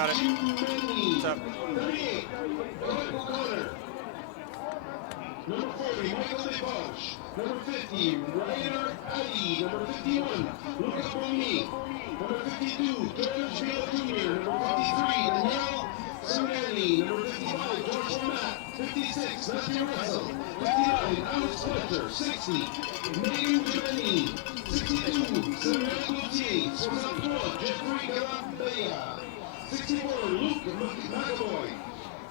Got it. What's up? Number 40, Michael DeBosch. Number 50, Ryder Ali. Number 51, Lucas Boni. Number 52, George Bill Jr. Number 53, Danielle Serrani. Number 55, George Lamat. 56, Matthew Russell. 59, Alex Fletcher. 60, Megan Giovanni. 62, Samuel Gauthier. 64, Jeffrey Galambea. 64, Luke McAvoy.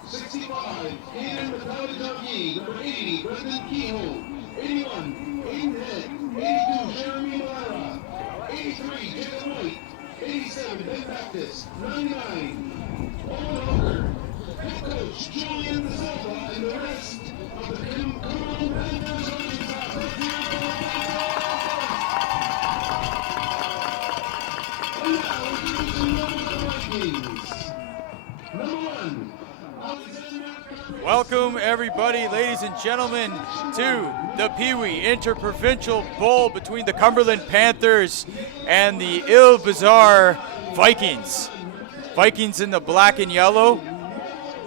65, Aiden Matalajavi. Number 80, Brendan Kehoe. 81, Aiden Head. 82, Jeremy Mara. 83, Jacob White. 87, Ben Baptist. 99, Owen Hooker. Head coach Julian De Silva and the rest of the Cumberland Panthers coaching staff. And now, introducing members of the Vikings. Number 1. Welcome, everybody, ladies and gentlemen, to the Peewee Inter-Provincial Bowl between the Cumberland Panthers and the ill-bizarre Vikings. Vikings in the black and yellow,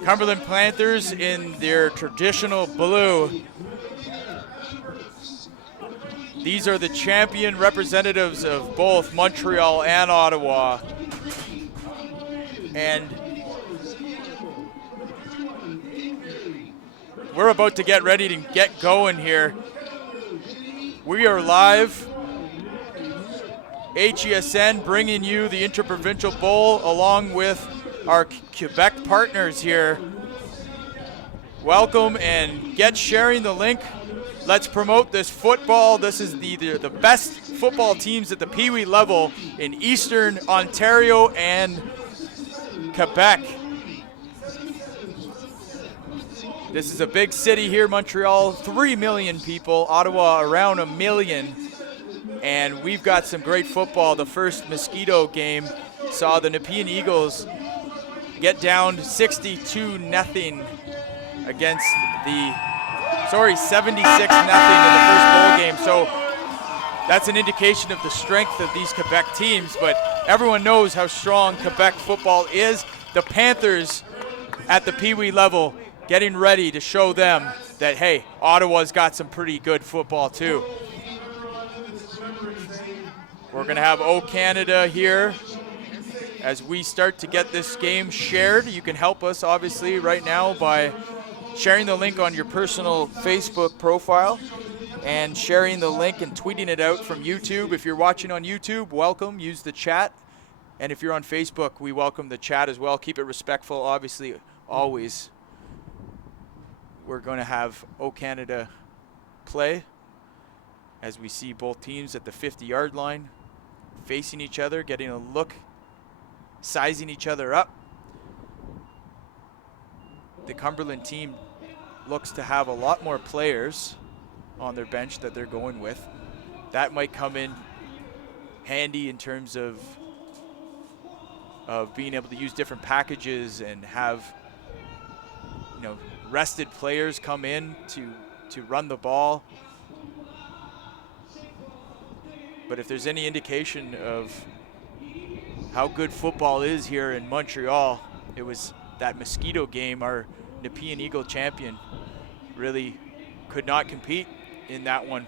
Cumberland Panthers in their traditional blue. These are the champion representatives of both Montreal and Ottawa. And we're about to get ready to get going here. We are live. HESN bringing you the Inter-Provincial Bowl along with our Quebec partners here. Welcome and get sharing the link. Let's promote this football. This is the best football teams at the Peewee level in Eastern Ontario and Quebec. This is a big city here, Montreal, 3 million people, Ottawa around 1 million, and we've got some great football. The first Mosquito game saw the Nepean Eagles get down 62-0 against 76-0 in the first bowl game. So that's an indication of the strength of these Quebec teams, but everyone knows how strong Quebec football is. The Panthers at the Peewee level getting ready to show them that, hey, Ottawa's got some pretty good football too. We're going to have O Canada here as we start to get this game shared. You can help us, obviously, right now by sharing the link on your personal Facebook profile and sharing the link and tweeting it out from YouTube. If you're watching on YouTube, welcome. Use the chat. And if you're on Facebook, we welcome the chat as well. Keep it respectful, obviously, always. We're going to have O Canada play as we see both teams at the 50-yard line facing each other, getting a look, sizing each other up. The Cumberland team looks to have a lot more players on their bench that they're going with. That might come in handy in terms of being able to use different packages and have, rested players come in to run the ball. But if there's any indication of how good football is here in Montreal, it was that Mosquito game. Our Nepean Eagle champion really could not compete in that one.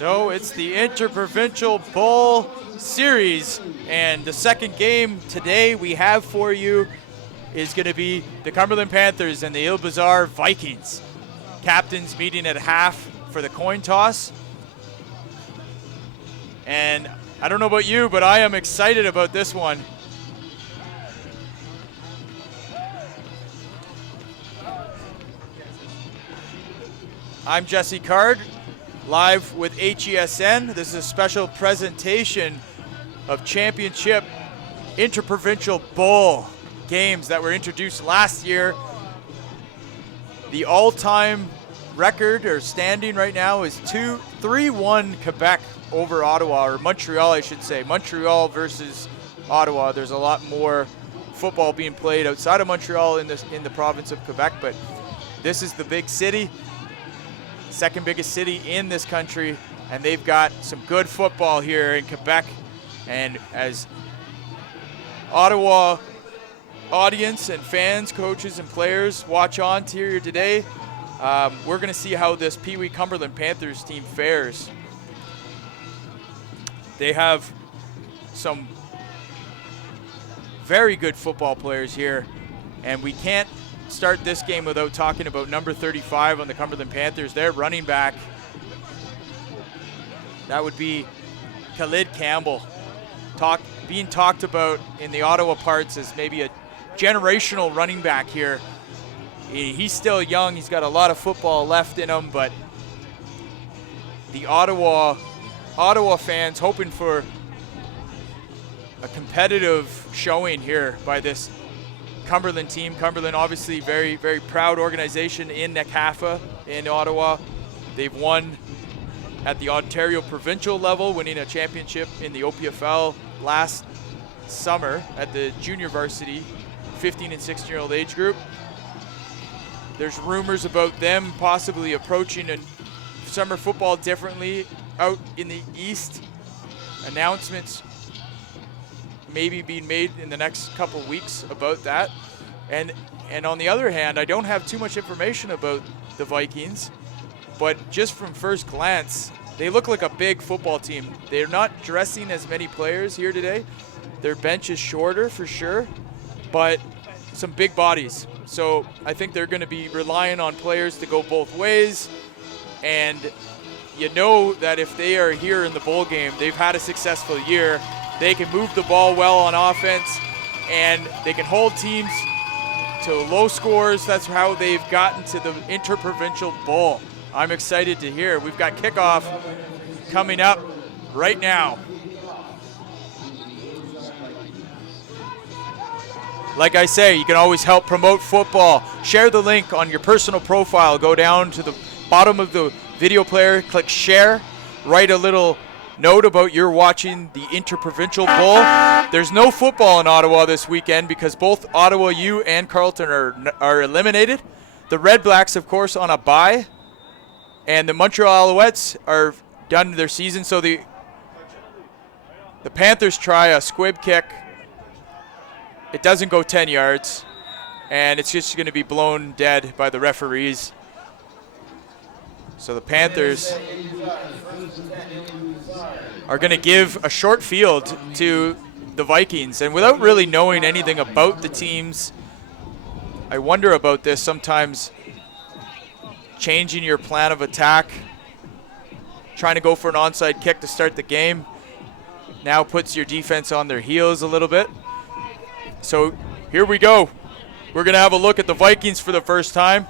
So it's the Inter-Provincial Bowl Series, and the second game today we have for you is going to be the Cumberland Panthers and the Ile-Bizarre Vikings. Captains meeting at half for the coin toss. And I don't know about you, but I am excited about this one. I'm Jesse Card, live with HESN. This is a special presentation of championship Inter-Provincial Bowl games that were introduced last year. The all-time record or standing right now is 3-1 Quebec over Ottawa, or Montreal I should say. Montreal versus Ottawa. There's a lot more football being played outside of Montreal in the province of Quebec, but this is the big city, second biggest city in this country, and they've got some good football here in Quebec. And as Ottawa audience and fans, coaches and players watch on here today, we're going to see how this Peewee Cumberland Panthers team fares. They have some very good football players here, and we can't start this game without talking about number 35 on the Cumberland Panthers. Their running back, that would be Khalid Campbell, being talked about in the Ottawa parts as maybe a generational running back here. He's still young, he's got a lot of football left in him, but the Ottawa fans hoping for a competitive showing here by this Cumberland team. Cumberland, obviously very, very proud organization in NCAFA in Ottawa. They've won at the Ontario provincial level, winning a championship in the OPFL last summer at the junior varsity 15 and 16-year-old age group. There's rumors about them possibly approaching summer football differently out in the East. Announcements maybe being made in the next couple weeks about that. And on the other hand, I don't have too much information about the Vikings, but just from first glance, they look like a big football team. They're not dressing as many players here today. Their bench is shorter for sure, but some big bodies. So I think they're going to be relying on players to go both ways. And you know that if they are here in the bowl game, they've had a successful year. They can move the ball well on offense, and they can hold teams to low scores. That's how they've gotten to the Inter-Provincial Bowl. I'm excited to hear. We've got kickoff coming up right now. Like I say, you can always help promote football. Share the link on your personal profile. Go down to the bottom of the video player, click share, write a little note about you're watching the Inter-Provincial Bowl. There's no football in Ottawa this weekend because both Ottawa U and Carleton are eliminated. The Red Blacks, of course, on a bye, and the Montreal Alouettes are done their season. So the Panthers try a squib kick. It doesn't go 10 yards, and it's just going to be blown dead by the referees. So the Panthers are going to give a short field to the Vikings. And without really knowing anything about the teams, I wonder about this sometimes, changing your plan of attack, trying to go for an onside kick to start the game, now puts your defense on their heels a little bit. So here we go. We're going to have a look at the Vikings for the first time.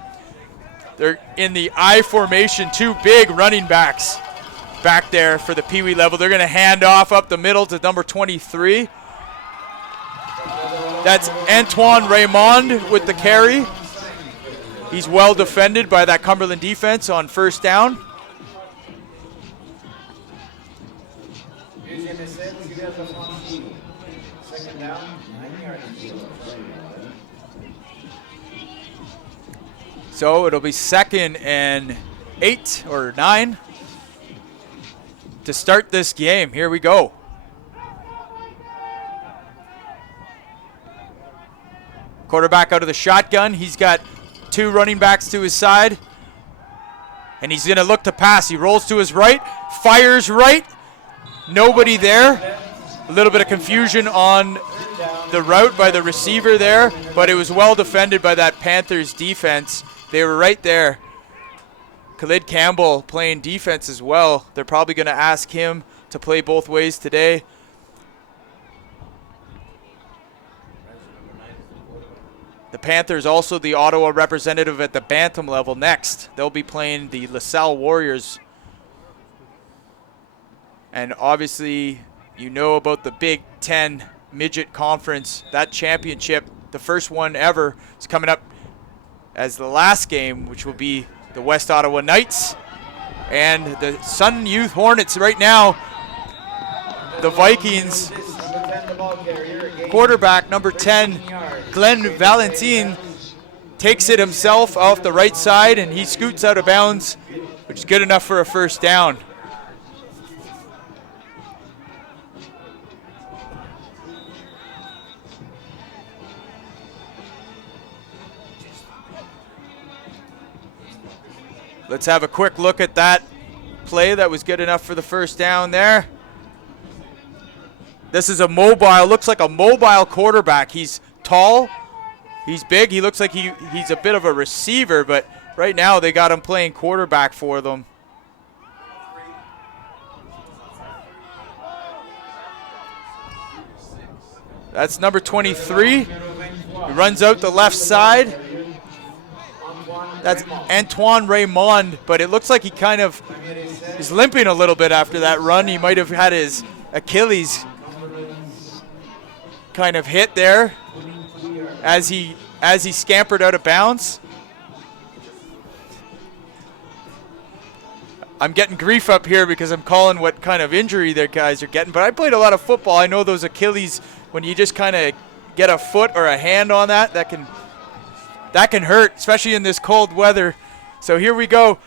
They're in the I formation, two big running backs back there for the Peewee level. They're going to hand off up the middle to number 23. That's Antoine Raymond with the carry. He's well defended by that Cumberland defense on first down. So it'll be 2nd and 8 or 9 to start this game. Here we go. Quarterback out of the shotgun. He's got two running backs to his side. And he's going to look to pass. He rolls to his right, fires right. Nobody there. A little bit of confusion on the route by the receiver there, but it was well defended by that Panthers defense. They were right there. Khalid Campbell playing defense as well. They're probably going to ask him to play both ways today. The Panthers also the Ottawa representative at the Bantam level next. They'll be playing the LaSalle Warriors. And obviously, you know about the Big Ten Midget Conference. That championship, the first one ever, is coming up as the last game, which will be the West Ottawa Knights and the Sun Youth Hornets right now. The Vikings quarterback, number 10, Glenn Valentin, takes it himself off the right side, and he scoots out of bounds, which is good enough for a first down. Let's have a quick look at that play that was good enough for the first down there. This is a mobile, looks like a mobile quarterback. He's tall, he's big, he looks like he's a bit of a receiver, but right now they got him playing quarterback for them. That's number 23. He runs out the left side. That's Antoine Raymond, but it looks like he kind of is limping a little bit after that run. He might have had his Achilles kind of hit there as he scampered out of bounds. I'm getting grief up here because I'm calling what kind of injury their guys are getting, but I played a lot of football. I know those Achilles, when you just kind of get a foot or a hand on that can hurt, especially in this cold weather. So here we go,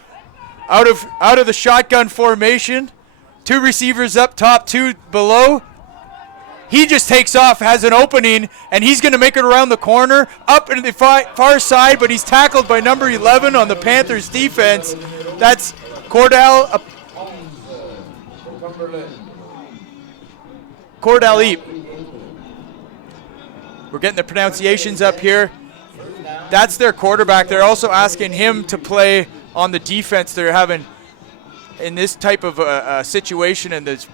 out of the shotgun formation, 2 receivers up top, 2 below. He just takes off, has an opening, and he's going to make it around the corner, up into the far side, but he's tackled by number 11 on the Panthers defense. That's Cordell Eep. We're getting the pronunciations up here. That's their quarterback. They're also asking him to play on the defense. They're having, in this type of situation, in this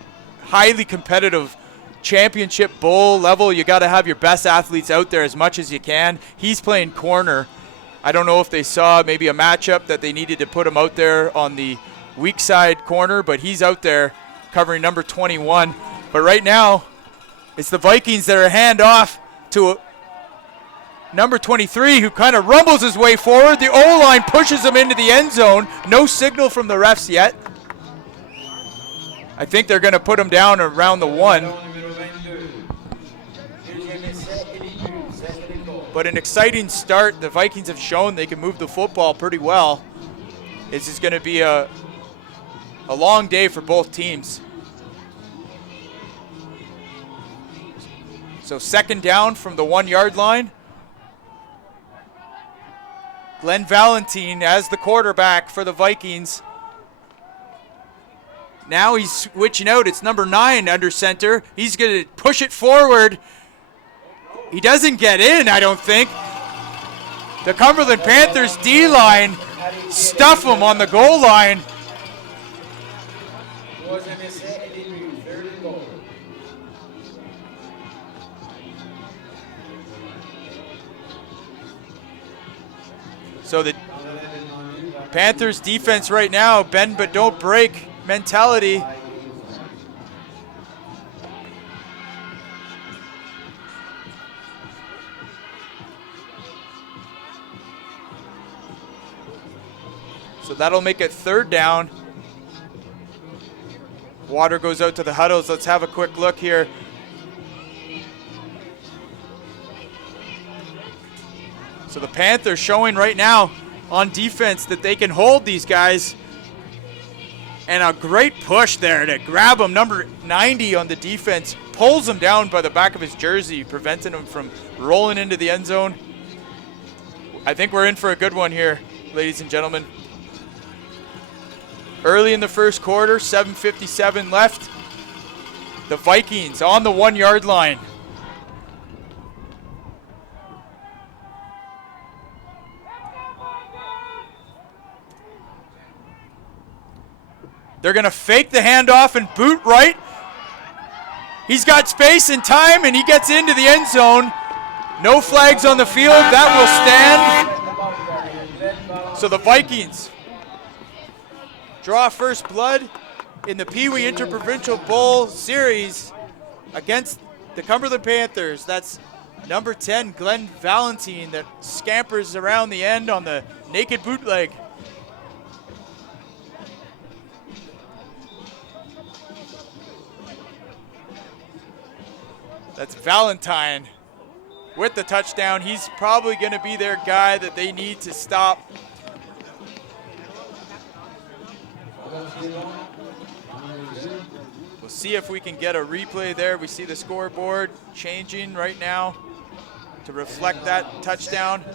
highly competitive championship bowl level, you got to have your best athletes out there as much as you can. He's playing corner. I don't know if they saw maybe a matchup that they needed to put him out there on the weak side corner, but he's out there covering number 21. But right now, it's the Vikings that are hand off to number 23, who kind of rumbles his way forward. The O-line pushes him into the end zone. No signal from the refs yet. I think they're going to put him down around the 1. But an exciting start. The Vikings have shown they can move the football pretty well. This is going to be a long day for both teams. So second down from the 1-yard line. Glenn Valentin as the quarterback for the Vikings. Now he's switching out. It's number 9 under center. He's going to push it forward. He doesn't get in, I don't think. The Cumberland Panthers D-line stuff him on the goal line. So the Panthers defense right now, bend but don't break mentality. So that'll make it third down. Water goes out to the huddles. Let's have a quick look here. So the Panthers showing right now on defense that they can hold these guys. And a great push there to grab him. Number 90 on the defense pulls him down by the back of his jersey, preventing him from rolling into the end zone. I think we're in for a good one here, ladies and gentlemen. early in the first quarter, 7:57 left. The Vikings on the 1 yard line. They're gonna fake the handoff and boot right. He's got space and time, and he gets into the end zone. No flags on the field, that will stand. So the Vikings draw first blood in the Peewee Inter-Provincial Bowl series against the Cumberland Panthers. That's number 10, Glenn Valentine, that scampers around the end on the naked bootleg. That's Valentine with the touchdown. He's probably going to be their guy that they need to stop. We'll see if we can get a replay there. We see the scoreboard changing right now to reflect that touchdown.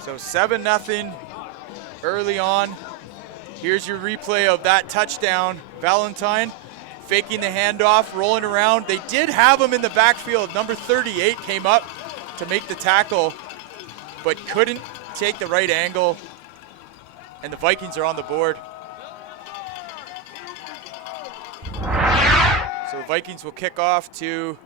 So 7-0 early on. Here's your replay of that touchdown. Valentine faking the handoff, rolling around. They did have him in the backfield. Number 38 came up to make the tackle, but couldn't take the right angle, and the Vikings are on the board. So the Vikings will kick off to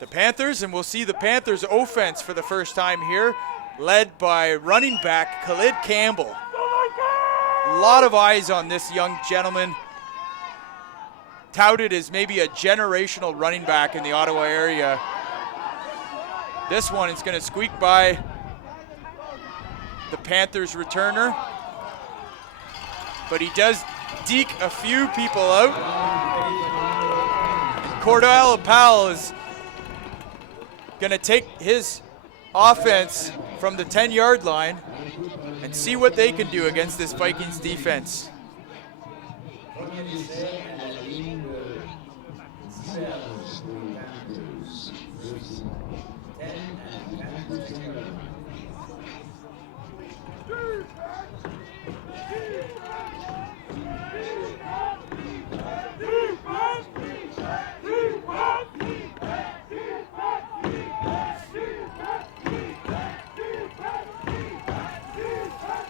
the Panthers, and we'll see the Panthers offense for the first time here, led by running back Khalid Campbell. A lot of eyes on this young gentleman, touted as maybe a generational running back in the Ottawa area. This one is going to squeak by the Panthers returner, but he does deke a few people out. Cordell Appel is going to take his offense from the 10-yard line and see what they can do against this Vikings defense.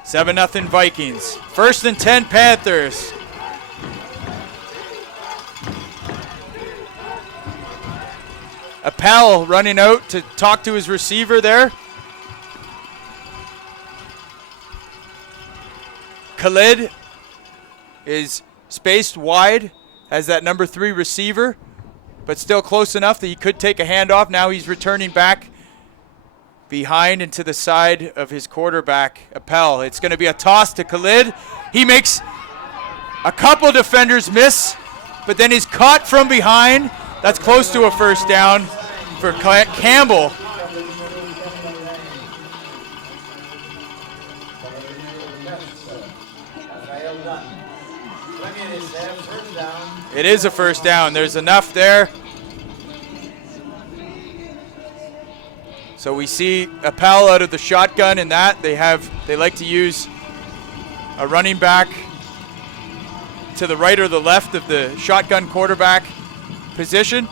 Seven 0 Vikings. 1st and 10 Panthers. Appel running out to talk to his receiver there. Khalid is spaced wide as that number 3 receiver, but still close enough that he could take a handoff. Now he's returning back behind and to the side of his quarterback, Appel. It's going to be a toss to Khalid. He makes a couple defenders miss, but then he's caught from behind. That's close to a first down for Campbell. It is a first down. There's enough there. So we see Appel out of the shotgun in that. They like to use a running back to the right or the left of the shotgun quarterback position.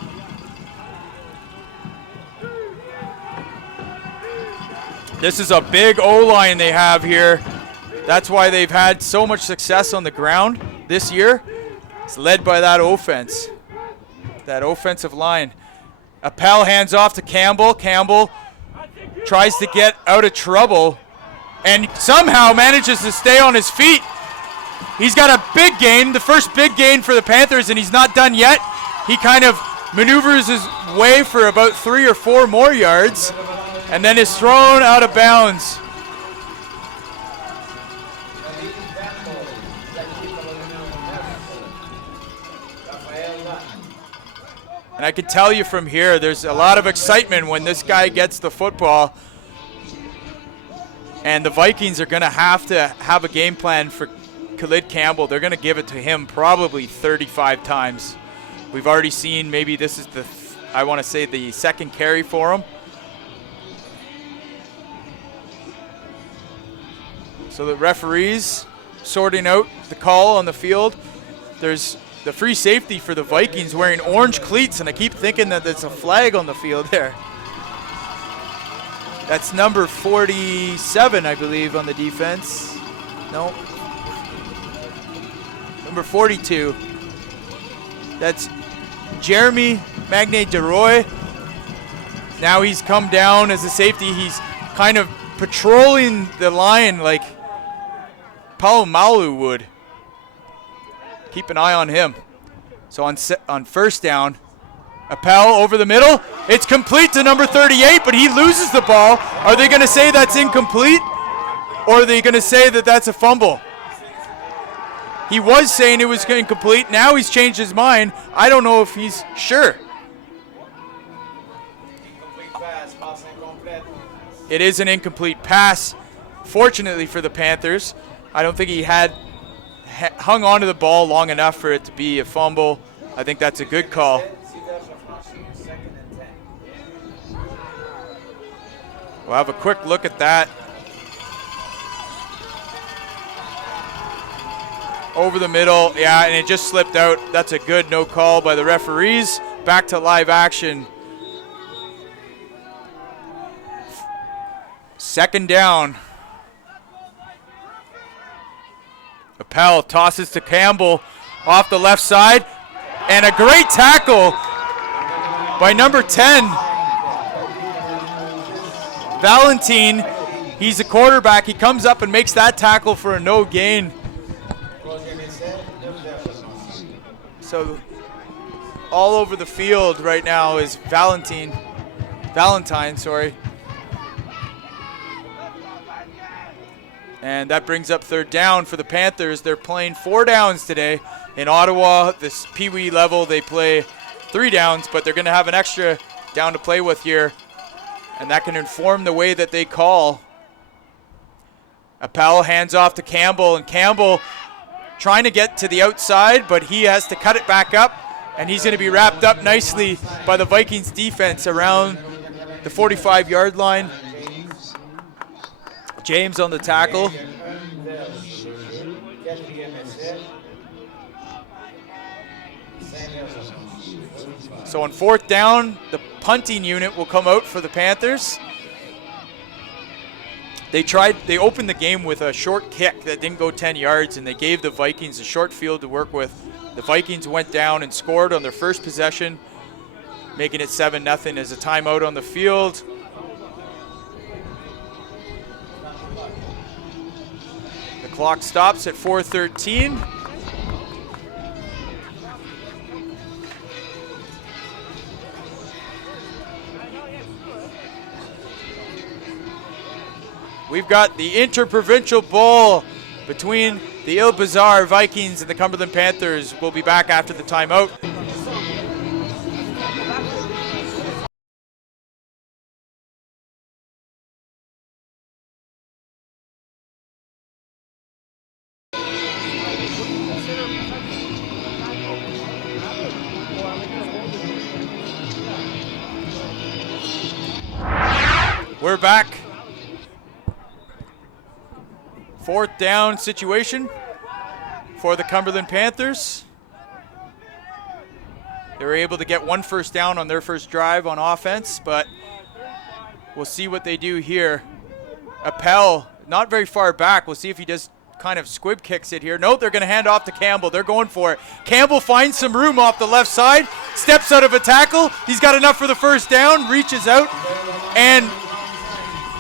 This is a big O-line they have here. That's why they've had so much success on the ground this year. It's led by that offense, that offensive line. Appel hands off to Campbell. Campbell tries to get out of trouble and somehow manages to stay on his feet. He's got a big gain, the first big gain for the Panthers, and he's not done yet. He kind of maneuvers his way for about 3 or 4 more yards and then is thrown out of bounds. And I can tell you from here, there's a lot of excitement when this guy gets the football. And the Vikings are going to have a game plan for Khalid Campbell, they're going to give it to him probably 35 times. We've already seen maybe this is I want to say the second carry for him. So the referees sorting out the call on the field. There's the free safety for the Vikings wearing orange cleats, and I keep thinking that there's a flag on the field there. That's number 47, I believe, on the defense. No. Number 42. That's Jeremy Magne DeRoy. Now he's come down as a safety. He's kind of patrolling the line like Paumalu would. Keep an eye on him. So on first down, Appel over the middle. It's complete to number 38, but he loses the ball. Are they going to say that's incomplete? Or are they going to say that that's a fumble? He was saying it was incomplete. Now he's changed his mind. I don't know if he's sure. It is an incomplete pass. Fortunately for the Panthers, I don't think he had hung on to the ball long enough for it to be a fumble. I think that's a good call. We'll have a quick look at that. Over the middle, yeah, and it just slipped out. That's a good no call by the referees. Back to live action. Second down. Appel tosses to Campbell off the left side. And a great tackle by number 10. Valentin, he's a quarterback. He comes up and makes that tackle for a no gain. So all over the field right now is Valentine, sorry. And that brings up third down for the Panthers. They're playing 4 downs today. In Ottawa, this Peewee level, they play 3 downs, but they're going to have an extra down to play with here. And that can inform the way that they call. Appel hands off to Campbell, and Campbell trying to get to the outside, but he has to cut it back up, and he's going to be wrapped up nicely by the Vikings defense around the 45-yard line. James on the tackle. So on fourth down, the punting unit will come out for the Panthers. They opened the game with a short kick that didn't go 10 yards, and they gave the Vikings a short field to work with. The Vikings went down and scored on their first possession, making it 7-0 as a timeout on the field. The clock stops at 4:13. We've got the Inter-Provincial Bowl between the Il Bizarre Vikings and the Cumberland Panthers. We'll be back after the timeout. We're back. Fourth down situation for the Cumberland Panthers. They were able to get 1 first down on their first drive on offense, but we'll see what they do here. Appel, not very far back. We'll see if he does kind of squib kicks it here. No, they're going to hand off to Campbell. They're going for it. Campbell finds some room off the left side, steps out of a tackle. He's got enough for the first down, reaches out, and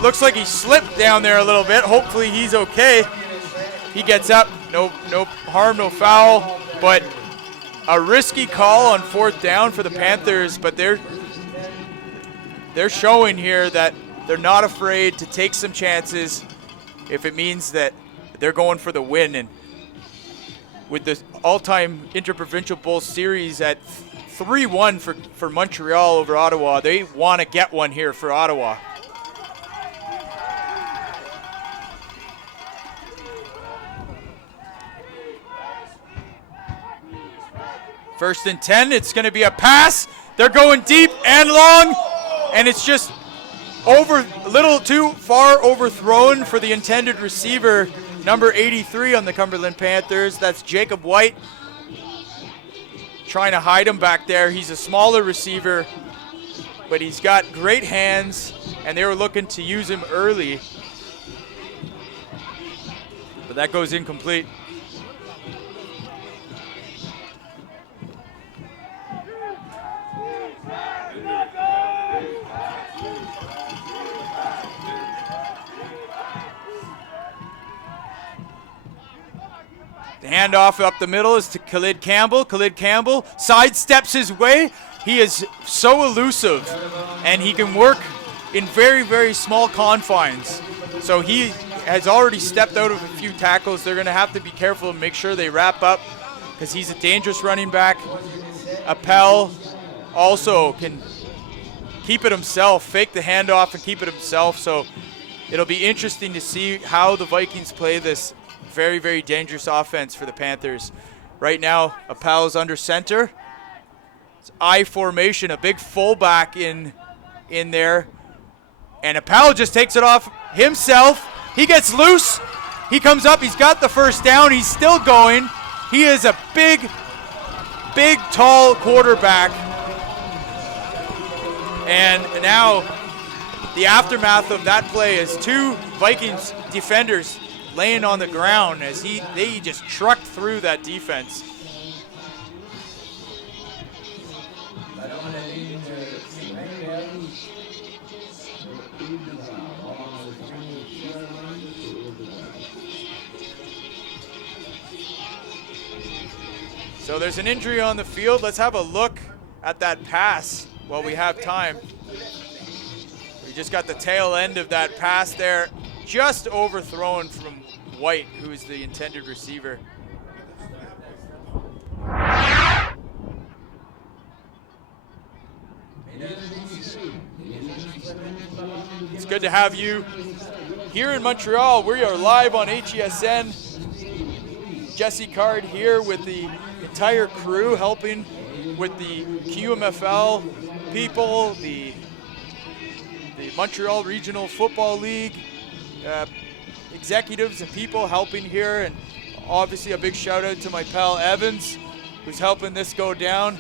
looks like he slipped down there a little bit. Hopefully he's okay. He gets up. No harm, no foul. But a risky call on fourth down for the Panthers. But they're showing here that they're not afraid to take some chances if it means that they're going for the win. And with the all-time Inter-Provincial Bowl series at 3-1 for Montreal over Ottawa, they want to get one here for Ottawa. First and 10, it's going to be a pass. They're going deep and long, and it's just a little too far overthrown for the intended receiver, number 83 on the Cumberland Panthers. That's Jacob White, trying to hide him back there. He's a smaller receiver, but he's got great hands, and they were looking to use him early. But that goes incomplete. The handoff up the middle is to Khalid Campbell. Khalid Campbell sidesteps his way. He is so elusive, and he can work in very, very small confines. So he has already stepped out of a few tackles. They're going to have to be careful and make sure they wrap up because he's a dangerous running back. Appel also can keep it himself, fake the handoff and keep it himself. So it'll be interesting to see how the Vikings play this very, very dangerous offense for the Panthers. Right now, Appel's under center. It's I formation, a big fullback in there. And Appel just takes it off himself. He gets loose. He comes up. He's got the first down. He's still going. He is a big, big, tall quarterback. And now the aftermath of that play is two Vikings defenders laying on the ground as they just trucked through that defense. So there's an injury on the field. Let's have a look at that pass while we have time. We just got the tail end of that pass there, just overthrown from White, who is the intended receiver. It's good to have you here in Montreal. We are live on HESN. Jesse Card here with the entire crew helping with the QMFL people, the Montreal Regional Football League, executives and people helping here, and obviously a big shout out to my pal Evans, who's helping this go down.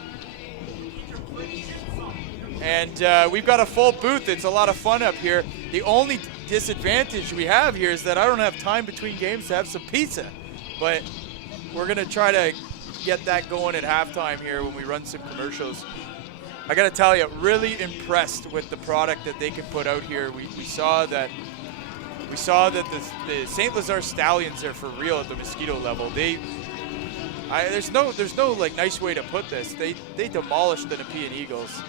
And we've got a full booth. It's a lot of fun up here. The only disadvantage we have here is that I don't have time between games to have some pizza, but we're gonna try to get that going at halftime here when we run some commercials. I gotta tell you, really impressed with the product that they can put out here. We saw that the St. Lazare Stallions are for real at the mosquito level. There's no like nice way to put this. They demolished the Nepean Eagles,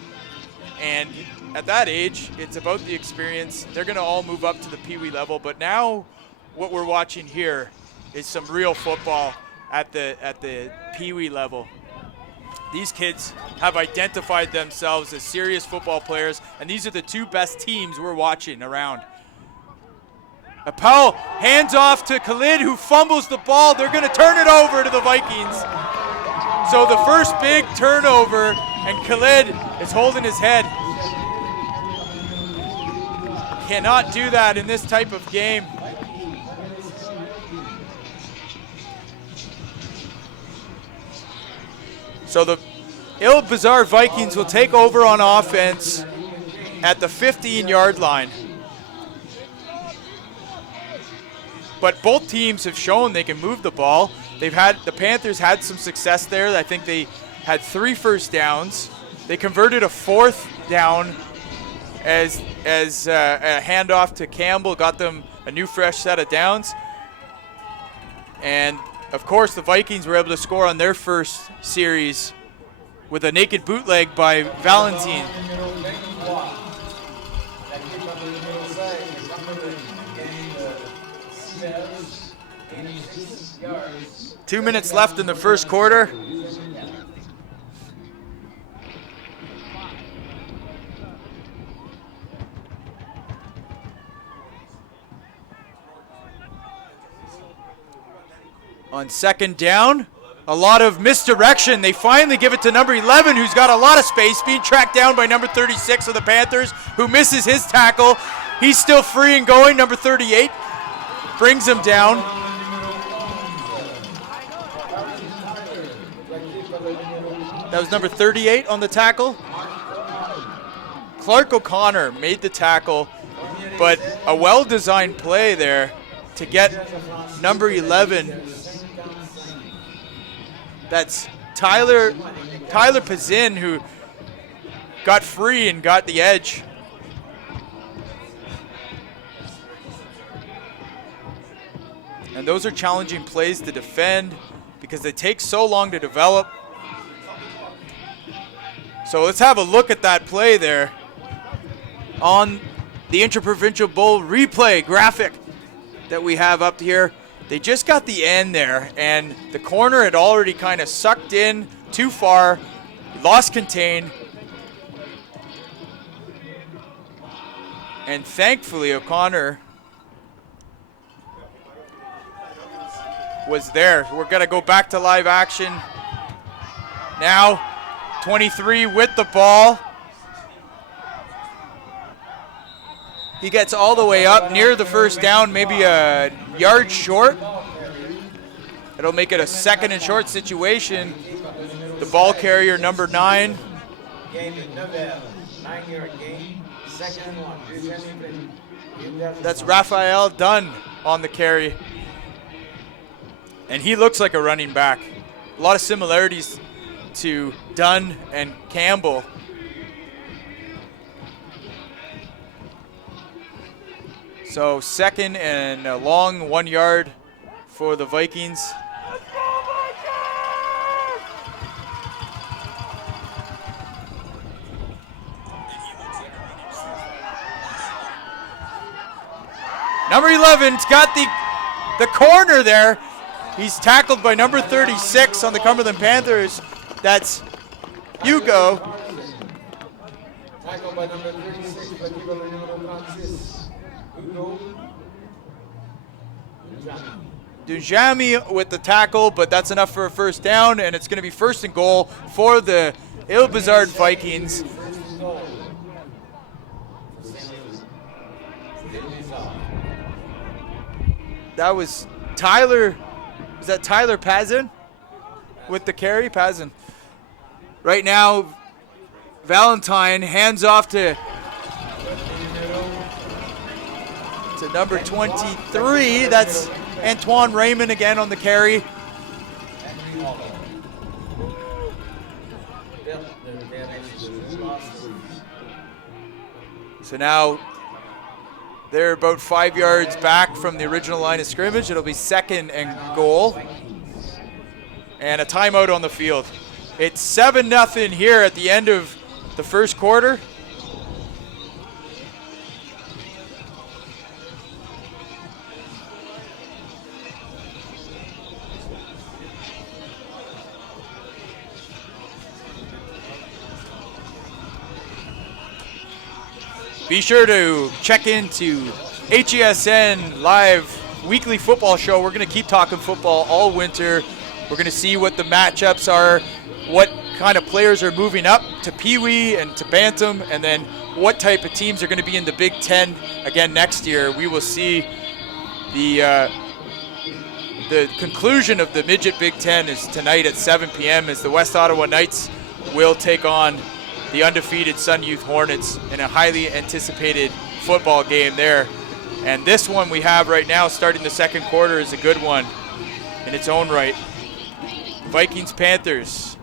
and at that age, it's about the experience. They're gonna all move up to the Peewee level, but now what we're watching here is some real football at the Peewee level. These kids have identified themselves as serious football players, and these are the two best teams we're watching around. Appel hands off to Khalid, who fumbles the ball. They're going to turn it over to the Vikings. So the first big turnover, and Khalid is holding his head. Cannot do that in this type of game. So the ill-bizarre Vikings will take over on offense at the 15-yard line. But both teams have shown they can move the ball. The Panthers had some success there. I think they had 3 first downs. They converted a 4th down as a handoff to Campbell, got them a new fresh set of downs. And of course, the Vikings were able to score on their first series with a naked bootleg by Valentine. 2 minutes left in the first quarter. On second down, a lot of misdirection. They finally give it to number 11, who's got a lot of space, being tracked down by number 36 of the Panthers, who misses his tackle. He's still free and going. Number 38 brings him down. That was number 38 on the tackle. Clark O'Connor made the tackle, but a well-designed play there to get number 11. That's Tyler Pazin, who got free and got the edge. And those are challenging plays to defend because they take so long to develop. So let's have a look at that play there on the Inter-Provincial Bowl replay graphic that we have up here. They just got the end there, and the corner had already kind of sucked in too far, lost contain. And thankfully, O'Connor was there. We're going to go back to live action. Now, 23 with the ball. He gets all the way up near the first down, maybe a yard short. It'll make it a 2nd and short situation. The ball carrier, number 9. That's Raphael Dunn on the carry. And he looks like a running back. A lot of similarities to Dunn and Campbell. So 2nd and a long 1 yard for the Vikings. Number 11's got the corner there. He's tackled by number 36 on the Cumberland Panthers. That's Hugo. Tackled by number 36 by Francis. Dujami with the tackle, but that's enough for a first down, and it's going to be 1st and goal for the ill-bizarred Vikings. That was Tyler, is that Tyler Pazin with the carry? Pazin. Right now, Valentine hands off to number 23. That's Antoine Raymond again on the carry. So now they're about 5 yards back from the original line of scrimmage. It'll be 2nd and goal. And a timeout on the field. It's 7-0 here at the end of the first quarter. Be sure to check into HESN live weekly football show. We're going to keep talking football all winter. We're going to see what the matchups are, what kind of players are moving up to Peewee and to Bantam, and then what type of teams are going to be in the Big Ten again next year. We will see the conclusion of the Midget Big Ten is tonight at 7 p.m. as the West Ottawa Knights will take on the undefeated Sun Youth Hornets in a highly anticipated football game there. And this one we have right now starting the second quarter is a good one in its own right. Vikings Panthers.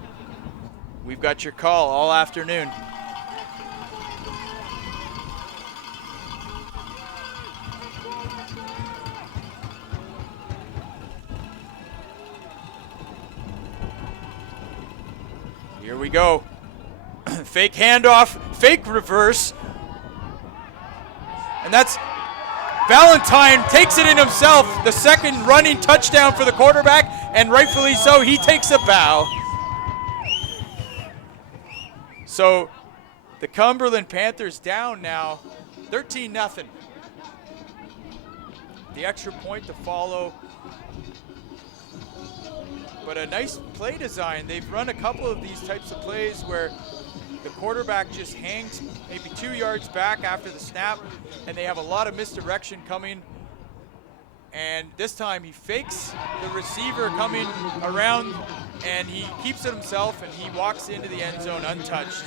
We've got your call all afternoon. Here we go. Fake handoff, fake reverse. And that's Valentine takes it in himself. The second running touchdown for the quarterback, and rightfully so, he takes a bow. So the Cumberland Panthers down now, 13-0. The extra point to follow. but a nice play design. They've run a couple of these types of plays where the quarterback just hangs maybe 2 yards back after the snap, and they have a lot of misdirection coming. And this time he fakes the receiver coming around, and he keeps it himself, and he walks into the end zone untouched.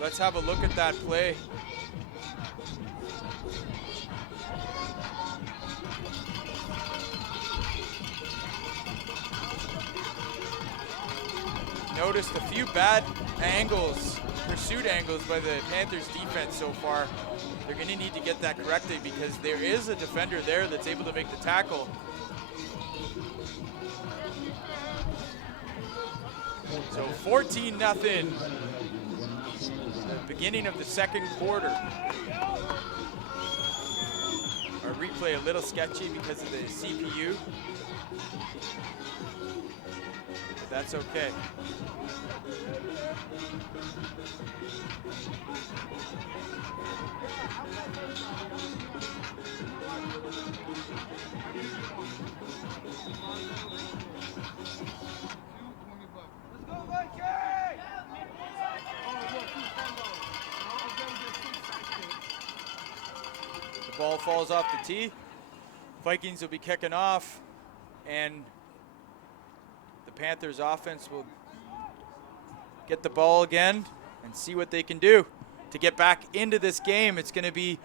Let's have a look at that play. Noticed a few bad angles, pursuit angles by the Panthers defense so far. They're going to need to get that corrected because there is a defender there that's able to make the tackle. So 14-0, the beginning of the second quarter. Our replay a little sketchy because of the CPU. But that's okay. The ball falls off the tee. Vikings will be kicking off, and the Panthers offense will get the ball again and see what they can do to get back into this game. It's going to be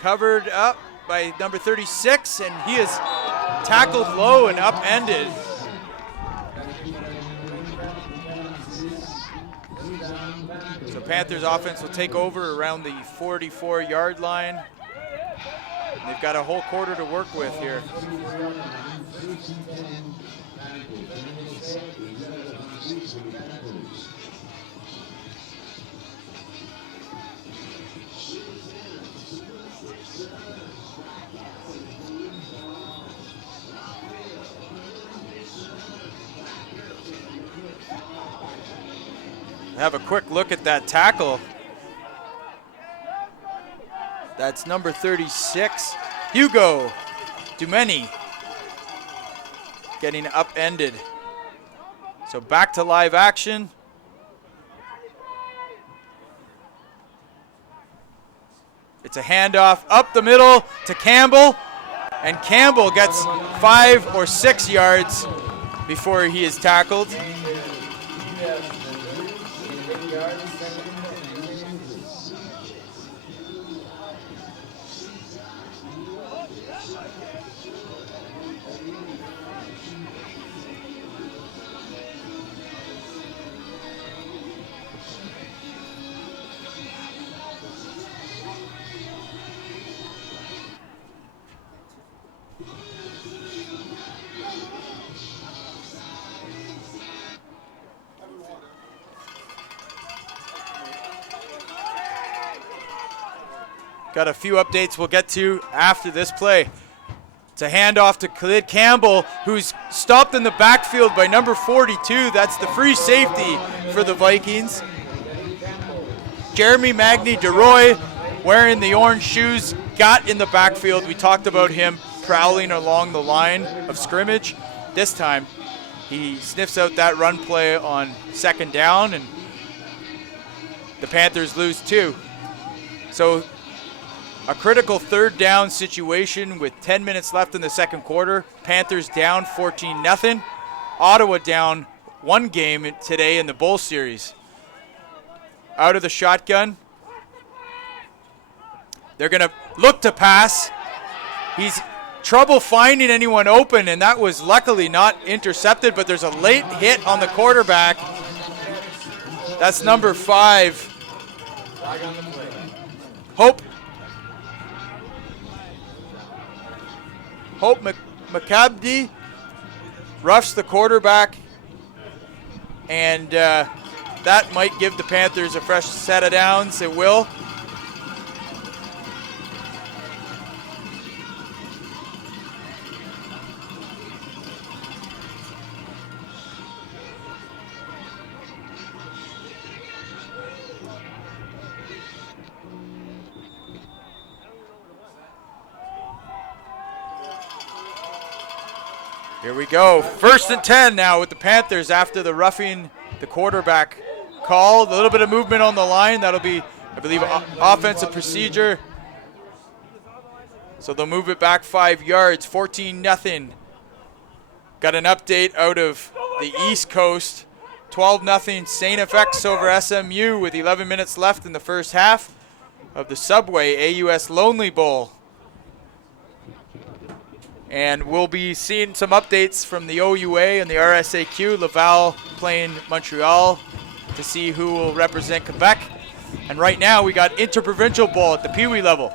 covered up by number 36, and he is tackled low and upended. So Panthers offense will take over around the 44-yard line. They've got a whole quarter to work with here. Have a quick look at that tackle. That's number 36, Hugo Dumeni, getting upended. So back to live action. It's a handoff up the middle to Campbell, and Campbell gets 5 or 6 yards before he is tackled. Got a few updates we'll get to after this play. It's a handoff to Khalid Campbell, who's stopped in the backfield by number 42. That's the free safety for the Vikings. Jeremy Magny DeRoy, wearing the orange shoes, got in the backfield. We talked about him prowling along the line of scrimmage. This time, he sniffs out that run play on second down, and the Panthers lose 2. So a critical third down situation with 10 minutes left in the second quarter. Panthers down 14-0. Ottawa down 1 game today in the Bowl Series. Out of the shotgun. They're going to look to pass. He's trouble finding anyone open, and that was luckily not intercepted, but there's a late hit on the quarterback. That's number 5. Hope McCabdy roughs the quarterback, and that might give the Panthers a fresh set of downs. It will. Here we go. 1st and 10 now with the Panthers after the roughing the quarterback call. A little bit of movement on the line. That'll be, I believe, offensive procedure. So they'll move it back 5 yards, 14-0. Got an update out of the East Coast. 12-0 St. FX over SMU with 11 minutes left in the first half of the Subway AUS Lonely Bowl. And we'll be seeing some updates from the OUA and the RSAQ. Laval playing Montreal to see who will represent Quebec. And right now we got Inter-Provincial Bowl at the Peewee level.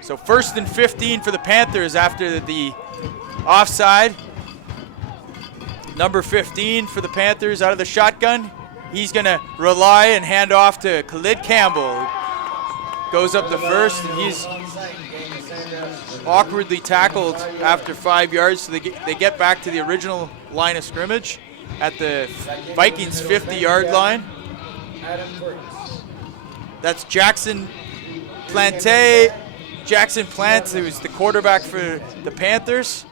So 1st and 15 for the Panthers after the offside. Number 15 for the Panthers out of the shotgun. He's going to rely and hand off to Khalid Campbell. Goes up the first, and he's awkwardly tackled after 5 yards, so they get back to the original line of scrimmage at the Vikings 50-yard line. That's Jackson Plante. Jackson Plant, who's the quarterback for the Panthers.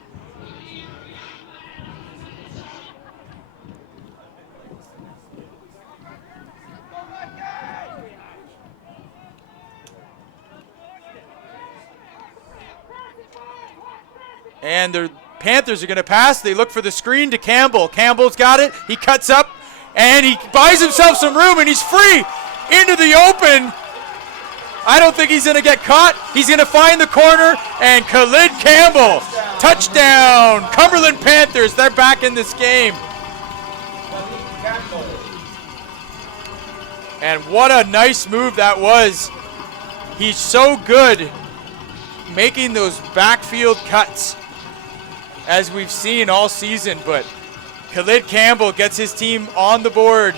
And the Panthers are going to pass. They look for the screen to Campbell. Campbell's got it. He cuts up, and he buys himself some room, and he's free into the open. I don't think he's going to get caught. He's going to find the corner, and Khalid Campbell. Touchdown. Cumberland Panthers, they're back in this game. And what a nice move that was. He's so good making those backfield cuts, as we've seen all season, but Khalid Campbell gets his team on the board.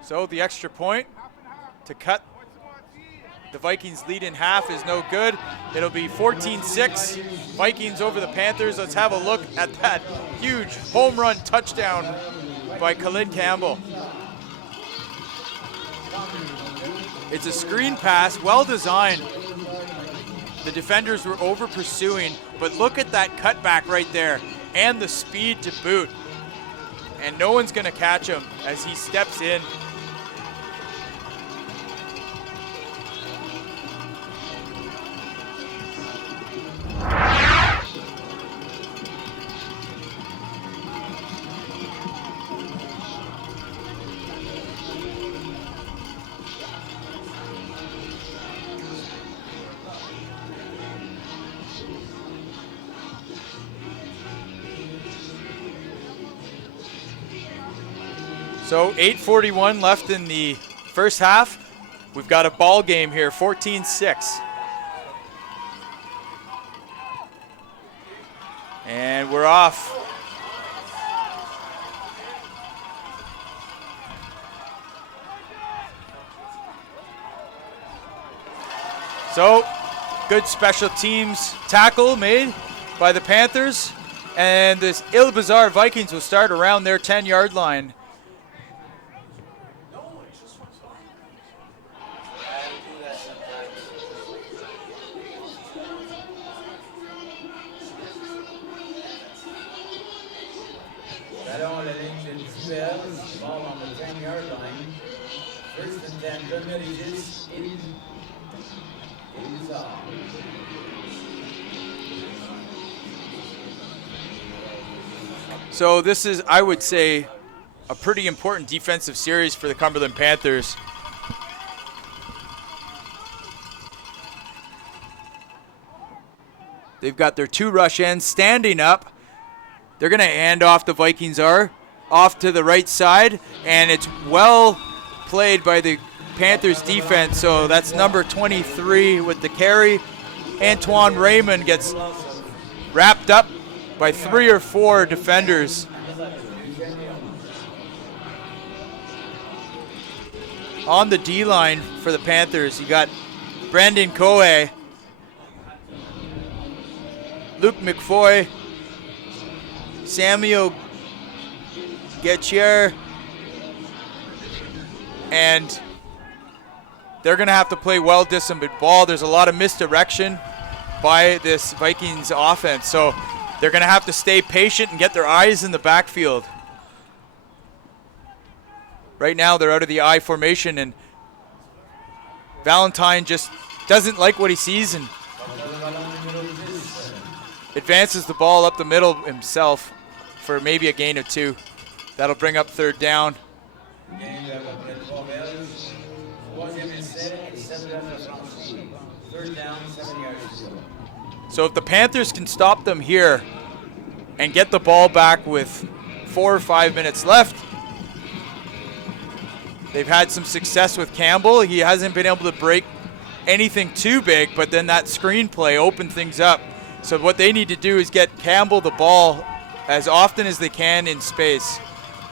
So the extra point to cut the Vikings lead in half is no good. It'll be 14-6, Vikings over the Panthers. Let's have a look at that huge home run touchdown by Khalid Campbell. It's a screen pass, well designed. The defenders were over pursuing, but look at that cutback right there and the speed to boot. And no one's gonna catch him as he steps in. So 8:41 left in the first half. We've got a ball game here, 14-6. And we're off. So, good special teams tackle made by the Panthers. And this ill-bizarre Vikings will start around their 10-yard line. Ballon à la ligne de 12, ball on the 10-yard line. 1st and 10, Premier Regis, in So this is, I would say, a pretty important defensive series for the Cumberland Panthers. They've got their two rush ends standing up. They're going to hand off, the Vikings are, off to the right side, and it's well played by the Panthers defense. So that's number 23 with the carry. Antoine Raymond gets wrapped up by 3 or 4 defenders. on the D-line for the Panthers. You got Brandon Coe, Luke McFoy, Samuel Gettier, and they're going to have to play well-disciplined ball. There's a lot of misdirection by this Vikings offense, so they're going to have to stay patient and get their eyes in the backfield. Right now, they're out of the I formation, and Valentine just doesn't like what he sees and advances the ball up the middle himself for maybe a gain of 2. That'll bring up 3rd down. So if the Panthers can stop them here and get the ball back with 4 or 5 minutes left, they've had some success with Campbell. He hasn't been able to break anything too big, but then that screenplay opened things up. So what they need to do is get Campbell the ball as often as they can in space.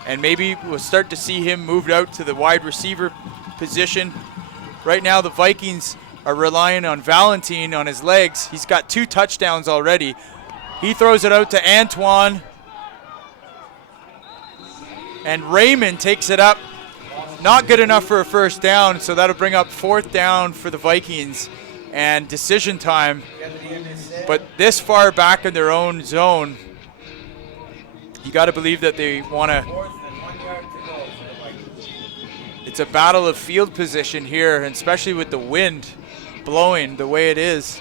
And maybe we'll start to see him moved out to the wide receiver position. Right now the Vikings are relying on Valentine on his legs. He's got 2 touchdowns already. He throws it out to Antoine. And Raymond takes it up. Not good enough for a 1st down, so that'll bring up 4th down for the Vikings and decision time. But this far back in their own zone, you got to believe that they want to. It's a battle of field position here, and especially with the wind blowing the way it is.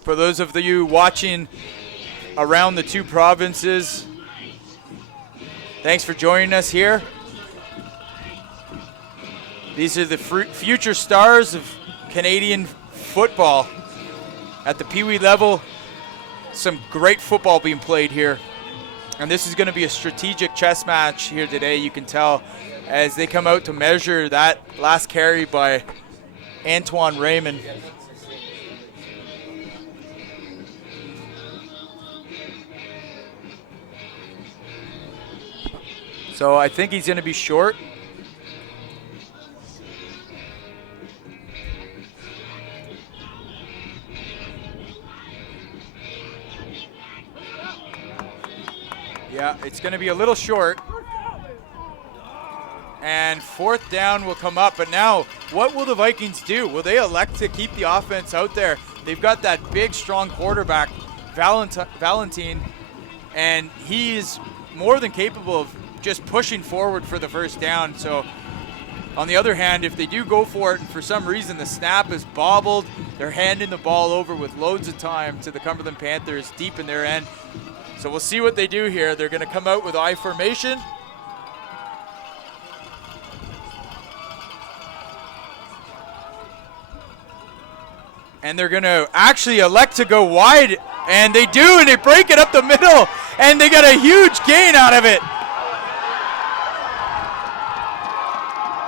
For those of you watching around the 2 provinces, thanks for joining us here. These are the future stars of Canadian football. At the Peewee level, some great football being played here. And this is going to be a strategic chess match here today, you can tell, as they come out to measure that last carry by Antoine Raymond. So I think he's going to be short. Yeah, it's going to be a little short. And 4th down will come up. But now, what will the Vikings do? Will they elect to keep the offense out there? They've got that big, strong quarterback, Valentine, and he is more than capable of just pushing forward for the 1st down. So on the other hand, if they do go for it and for some reason the snap is bobbled, they're handing the ball over with loads of time to the Cumberland Panthers deep in their end. So we'll see what they do here. They're going to come out with I formation. And they're going to actually elect to go wide, and they do, and they break it up the middle, and they get a huge gain out of it.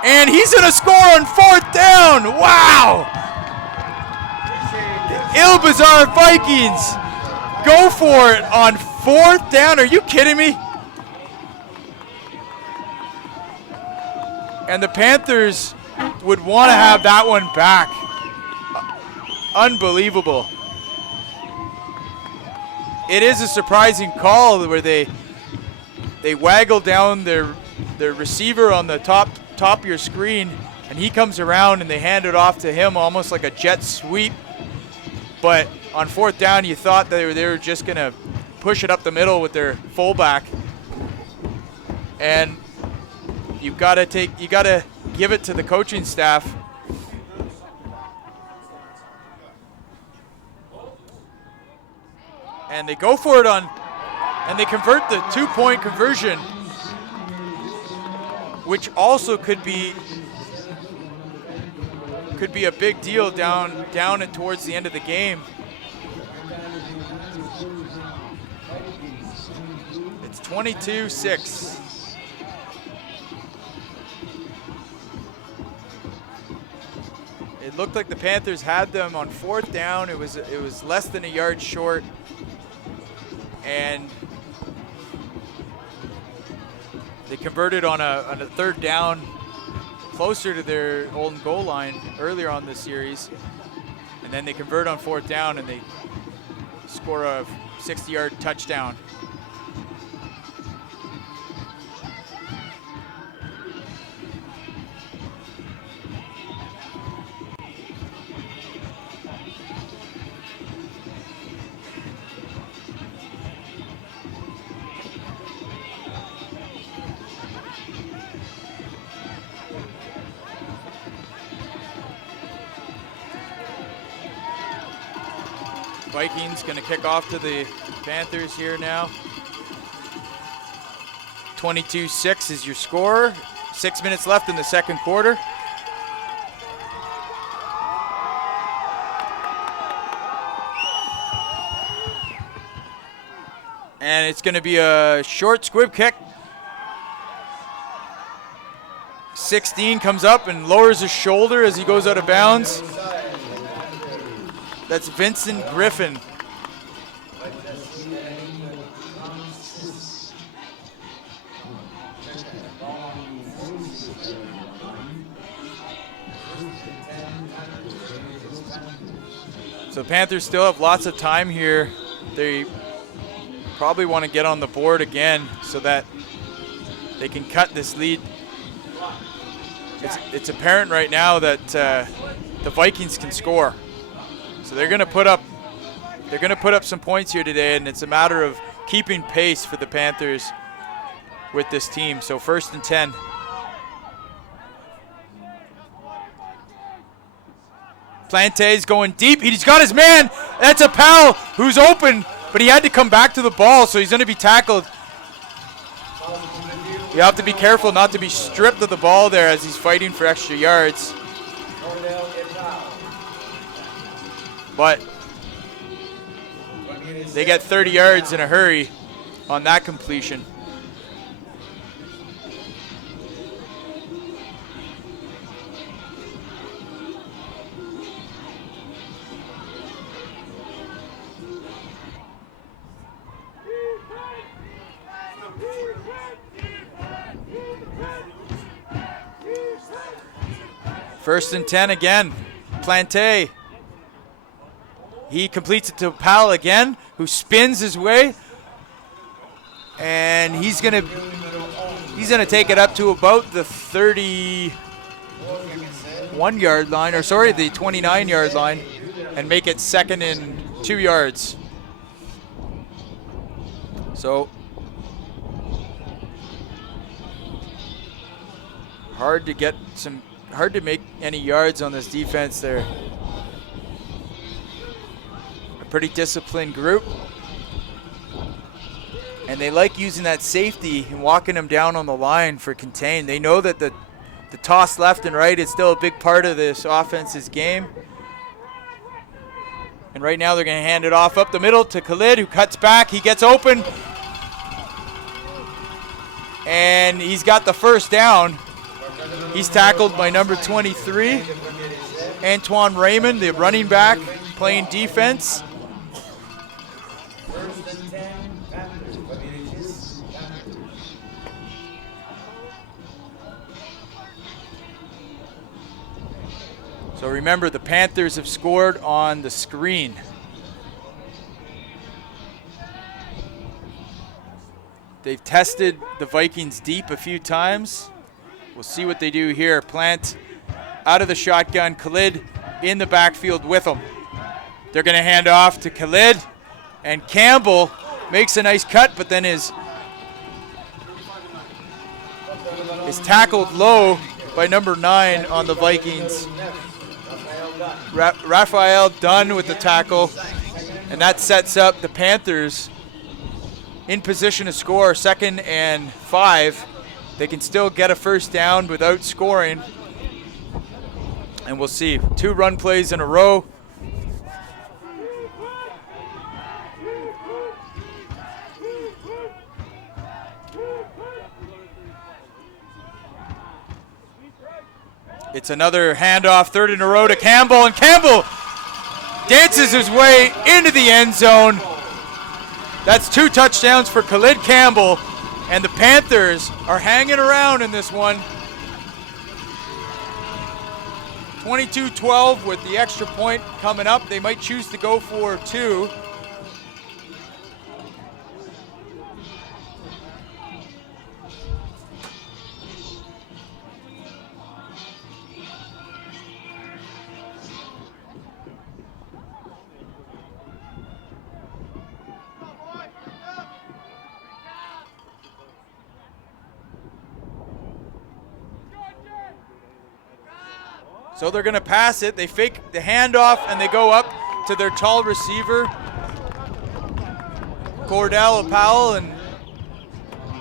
And he's going to score on 4th down. Wow. The Ilbazar Vikings go for it on 4th down. Are you kidding me? And the Panthers would want to have that one back. Unbelievable. It is a surprising call where they waggle down their receiver on the top of your screen, and he comes around and they hand it off to him almost like a jet sweep. But on 4th down, you thought they were just going to push it up the middle with their fullback. And you got to give it to the coaching staff. And they go for it and they convert the 2-point conversion, which also could be a big deal down and towards the end of the game. It's 22-6. It looked like the Panthers had them on 4th down. It was less than a yard short. and they converted on a third down closer to their own goal line earlier on this series, and then they convert on fourth down and they score a 60-yard touchdown. Vikings going to kick off to the Panthers here now. 22-6 is your score. 6 minutes left in the second quarter. And it's going to be a short squib kick. 16 comes up and lowers his shoulder as he goes out of bounds. That's Vincent Griffin. So the Panthers still have lots of time here. They probably want to get on the board again so that they can cut this lead. It's apparent right now that the Vikings can score. So they're going to put up some points here today, and it's a matter of keeping pace for the Panthers with this team. So 1st and 10. Plante's going deep. He's got his man. That's a Powell who's open, but he had to come back to the ball, so he's going to be tackled. You have to be careful not to be stripped of the ball there as he's fighting for extra yards. But they get 30 yards in a hurry on that completion. First and 10 again. Plante. He completes it to Powell again, who spins his way. And he's gonna take it up to about the 31-yard line, or sorry, the 29-yard line, and make it 2nd and 2 yards. So hard to make any yards on this defense there. A pretty disciplined group. And they like using that safety and walking them down on the line for contain. They know that the toss left and right is still a big part of this offense's game. And right now they're going to hand it off up the middle to Khalid, who cuts back. He gets open. And he's got the first down. He's tackled by number 23, Antoine Raymond, the running back, playing defense. So remember, the Panthers have scored on the screen. They've tested the Vikings deep a few times. We'll see what they do here. Plant out of the shotgun. Khalid in the backfield with them. They're going to hand off to Khalid. And Campbell makes a nice cut, but then is tackled low by number 9 on the Vikings. Raphael Dunn with the tackle. And that sets up the Panthers in position to score 2nd and 5. They can still get a first down without scoring. And we'll see. 2 run plays in a row. It's another handoff, 3rd in a row to Campbell. And Campbell dances his way into the end zone. That's 2 touchdowns for Khalid Campbell, and the Panthers are hanging around in this one. 22-12 with the extra point coming up. They might choose to go for 2. So they're gonna pass it. They fake the handoff and they go up to their tall receiver, Cordell Powell, and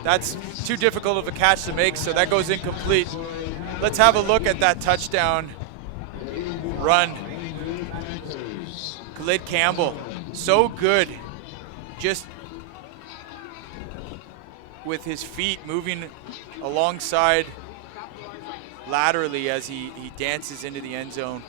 that's too difficult of a catch to make, so that goes incomplete. Let's have a look at that touchdown run. Khalid Campbell, so good, just with his feet moving alongside laterally as he dances into the end zone.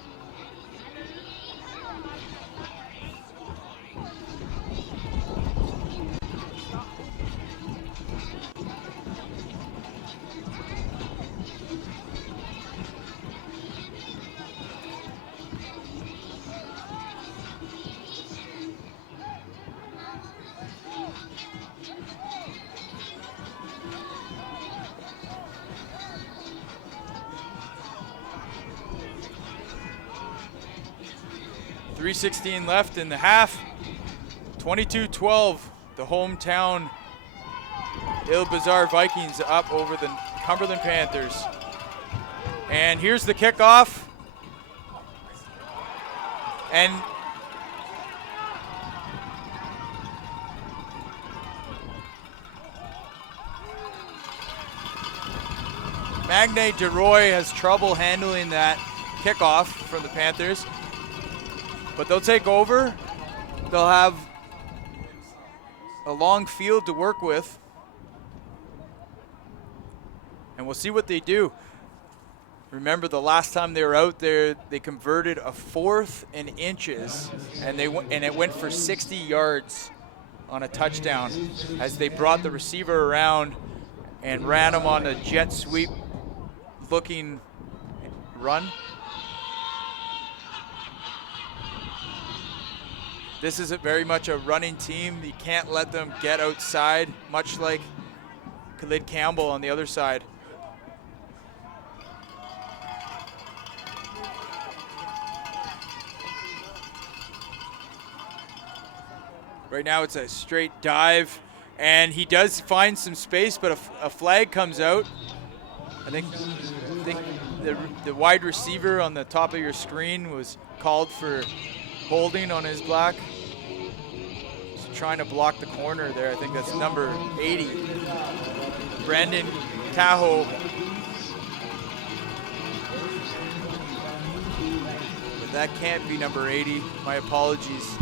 .316 left in the half. 22-12, the hometown Il Bazaar Vikings up over the Cumberland Panthers. And here's the kickoff. And Magne DeRoy has trouble handling that kickoff from the Panthers. But they'll take over. They'll have a long field to work with. And we'll see what they do. Remember the last time they were out there, they converted a 4th and inches, and it went for 60 yards on a touchdown as they brought the receiver around and ran him on a jet sweep looking run. This is very much a running team. You can't let them get outside, much like Khalid Campbell on the other side. Right now it's a straight dive, and he does find some space, but a flag comes out. I think the wide receiver on the top of your screen was called for holding on his block. He's trying to block the corner there. I think that's number 80, Brandon Tahoe. But that can't be number 80. My apologies.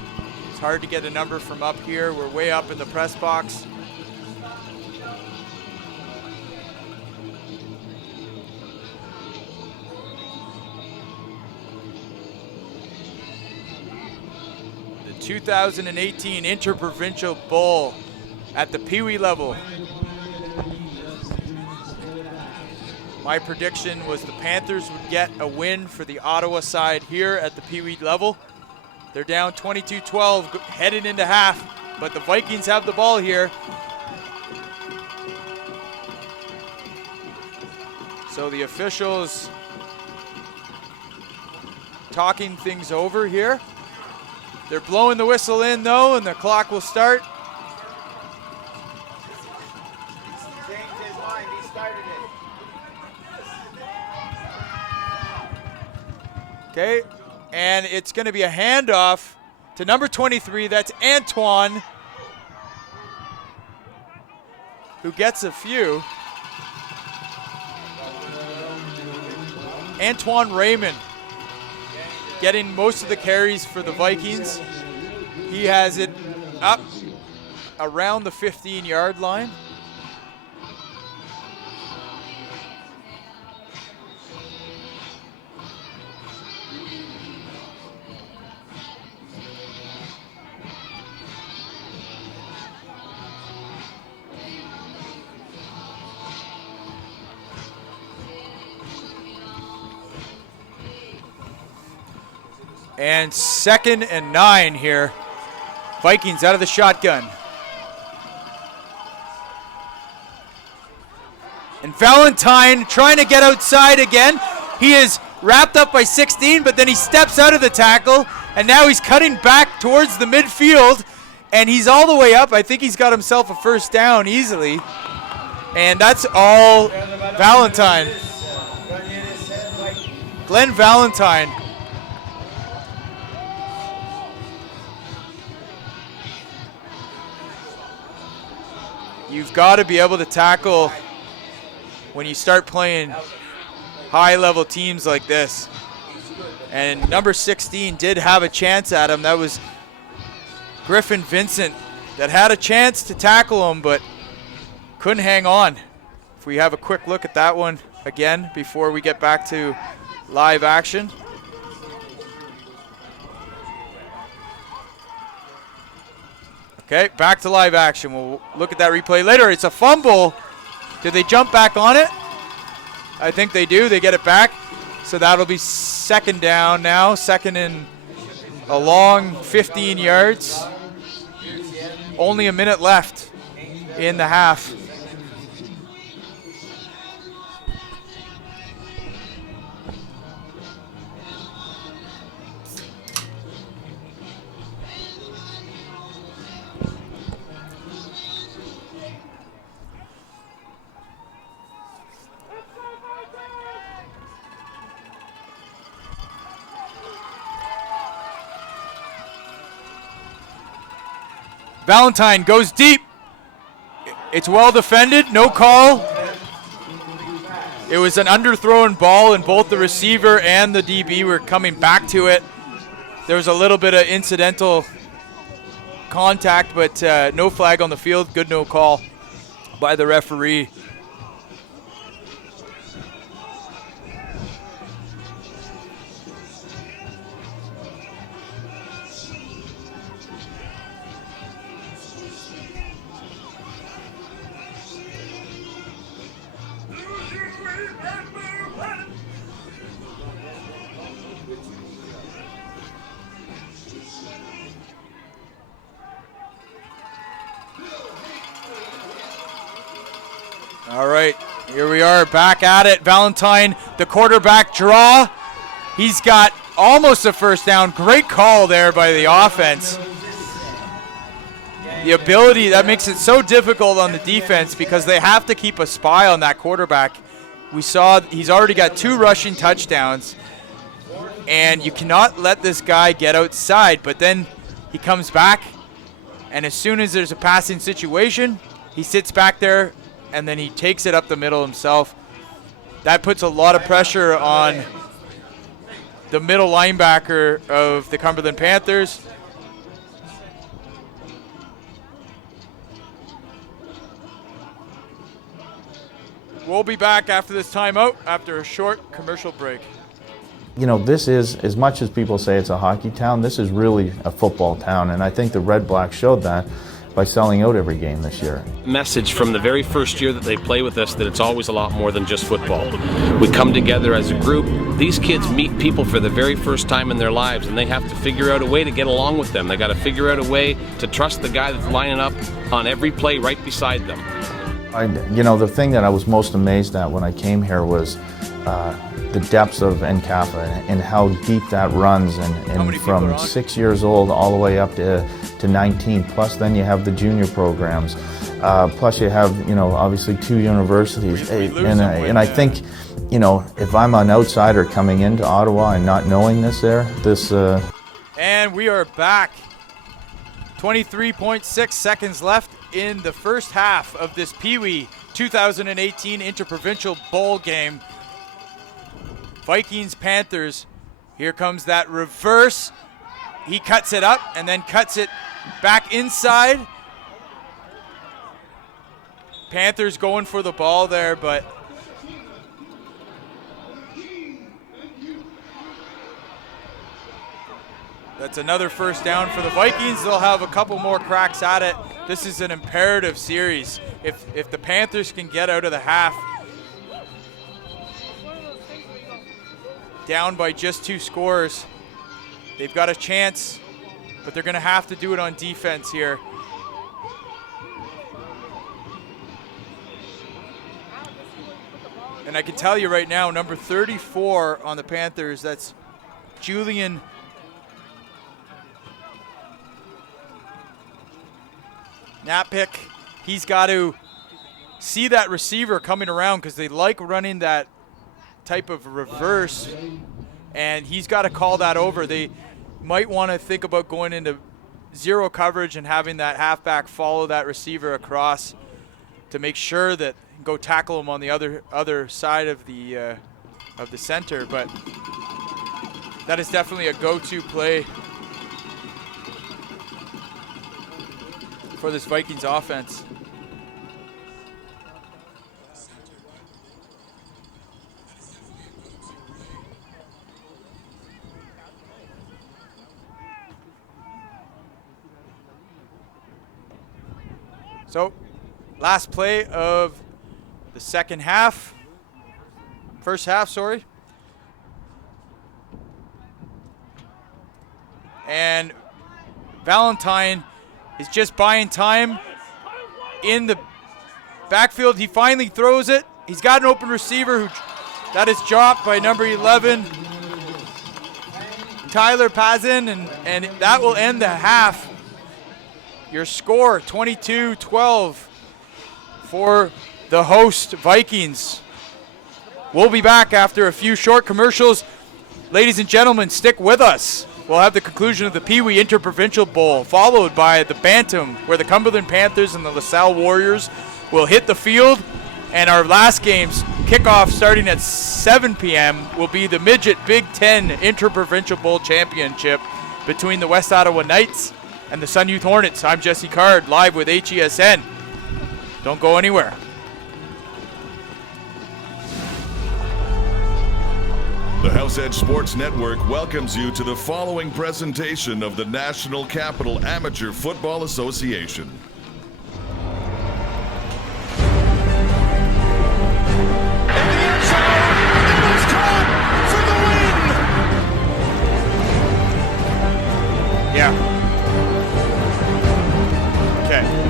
It's hard to get a number from up here. We're way up in the press box. The 2018 Inter-Provincial Bowl at the Peewee level. My prediction was the Panthers would get a win for the Ottawa side here at the Peewee level. They're down 22-12 heading into half, but the Vikings have the ball here. So the officials talking things over here. They're blowing the whistle in though, and the clock will start. Changed his mind, he started it. Okay, and it's going to be a handoff to number 23. That's Antoine, who gets a few. Antoine Raymond getting most of the carries for the Vikings. He has it up around the 15-yard line. And 2nd and 9 here. Vikings out of the shotgun. And Valentine trying to get outside again. He is wrapped up by 16, but then he steps out of the tackle, and now he's cutting back towards the midfield, and he's all the way up. I think he's got himself a first down easily. And that's all Valentine. Glenn Valentine. You've got to be able to tackle when you start playing high-level teams like this. And number 16 did have a chance at him. That was Griffin Vincent that had a chance to tackle him, but couldn't hang on. If we have a quick look at that one again before we get back to live action. Okay, back to live action. We'll look at that replay later. It's a fumble. Did they jump back on it? I think they do. They get it back. So that'll be 2nd down now. 2nd and a long 15 yards. Only a minute left in the half. Valentine goes deep. It's well defended, no call. It was an underthrown ball, and both the receiver and the DB were coming back to it. There was a little bit of incidental contact, but no flag on the field. Good no call by the referee. All right, here we are back at it. Valentine, the quarterback draw. He's got almost a first down. Great call there by the offense. The ability, that makes it so difficult on the defense because they have to keep a spy on that quarterback. We saw he's already got 2 rushing touchdowns, and you cannot let this guy get outside, but then he comes back, and as soon as there's a passing situation, he sits back there, and then he takes it up the middle himself. That puts a lot of pressure on the middle linebacker of the Cumberland Panthers. We'll be back after this timeout, after a short commercial break. You know, this is, as much as people say it's a hockey town, this is really a football town, and I think the Red Blacks showed that by selling out every game this year. Message from the very first year that they play with us that it's always a lot more than just football. We come together as a group. These kids meet people for the very first time in their lives, and they have to figure out a way to get along with them. They got to figure out a way to trust the guy that's lining up on every play right beside them. You know, the thing that I was most amazed at when I came here was the depths of NCAFA and how deep that runs, and from 6 years old all the way up to 19, plus then you have the junior programs, plus you have, you know, obviously 2 universities, and I think, you know, if I'm an outsider coming into Ottawa and not knowing this. And we are back. 23.6 seconds left in the first half of this Peewee 2018 Inter-Provincial Bowl game. Vikings, Panthers. Here comes that reverse. He cuts it up and then cuts it back inside. Panthers going for the ball there, but that's another first down for the Vikings. They'll have a couple more cracks at it. This is an imperative series. If the Panthers can get out of the half down by just 2 scores, They've got a chance, but they're going to have to do it on defense here. And I can tell you right now, number 34 on the Panthers, that's Julian Napik. He's got to see that receiver coming around because they like running that type of reverse, and he's got to call that over. They might want to think about going into zero coverage and having that halfback follow that receiver across to make sure that go tackle him on the other side of the center. But that is definitely a go-to play for this Vikings offense. So, last play of the first half, sorry. And Valentine is just buying time in the backfield. He finally throws it. He's got an open receiver that is dropped by number 11, Tyler Pazin, and that will end the half. Your score, 22-12 for the host Vikings. We'll be back after a few short commercials. Ladies and gentlemen, stick with us. We'll have the conclusion of the Peewee Inter-Provincial Bowl, followed by the Bantam, where the Cumberland Panthers and the LaSalle Warriors will hit the field. And our last game's kickoff, starting at 7 p.m., will be the Midget Big Ten Inter-Provincial Bowl Championship between the West Ottawa Knights and the Sun Youth Hornets. I'm Jesse Card, live with HESN. Don't go anywhere. The House Edge Sports Network welcomes you to the following presentation of the National Capital Amateur Football Association. Yeah. Okay.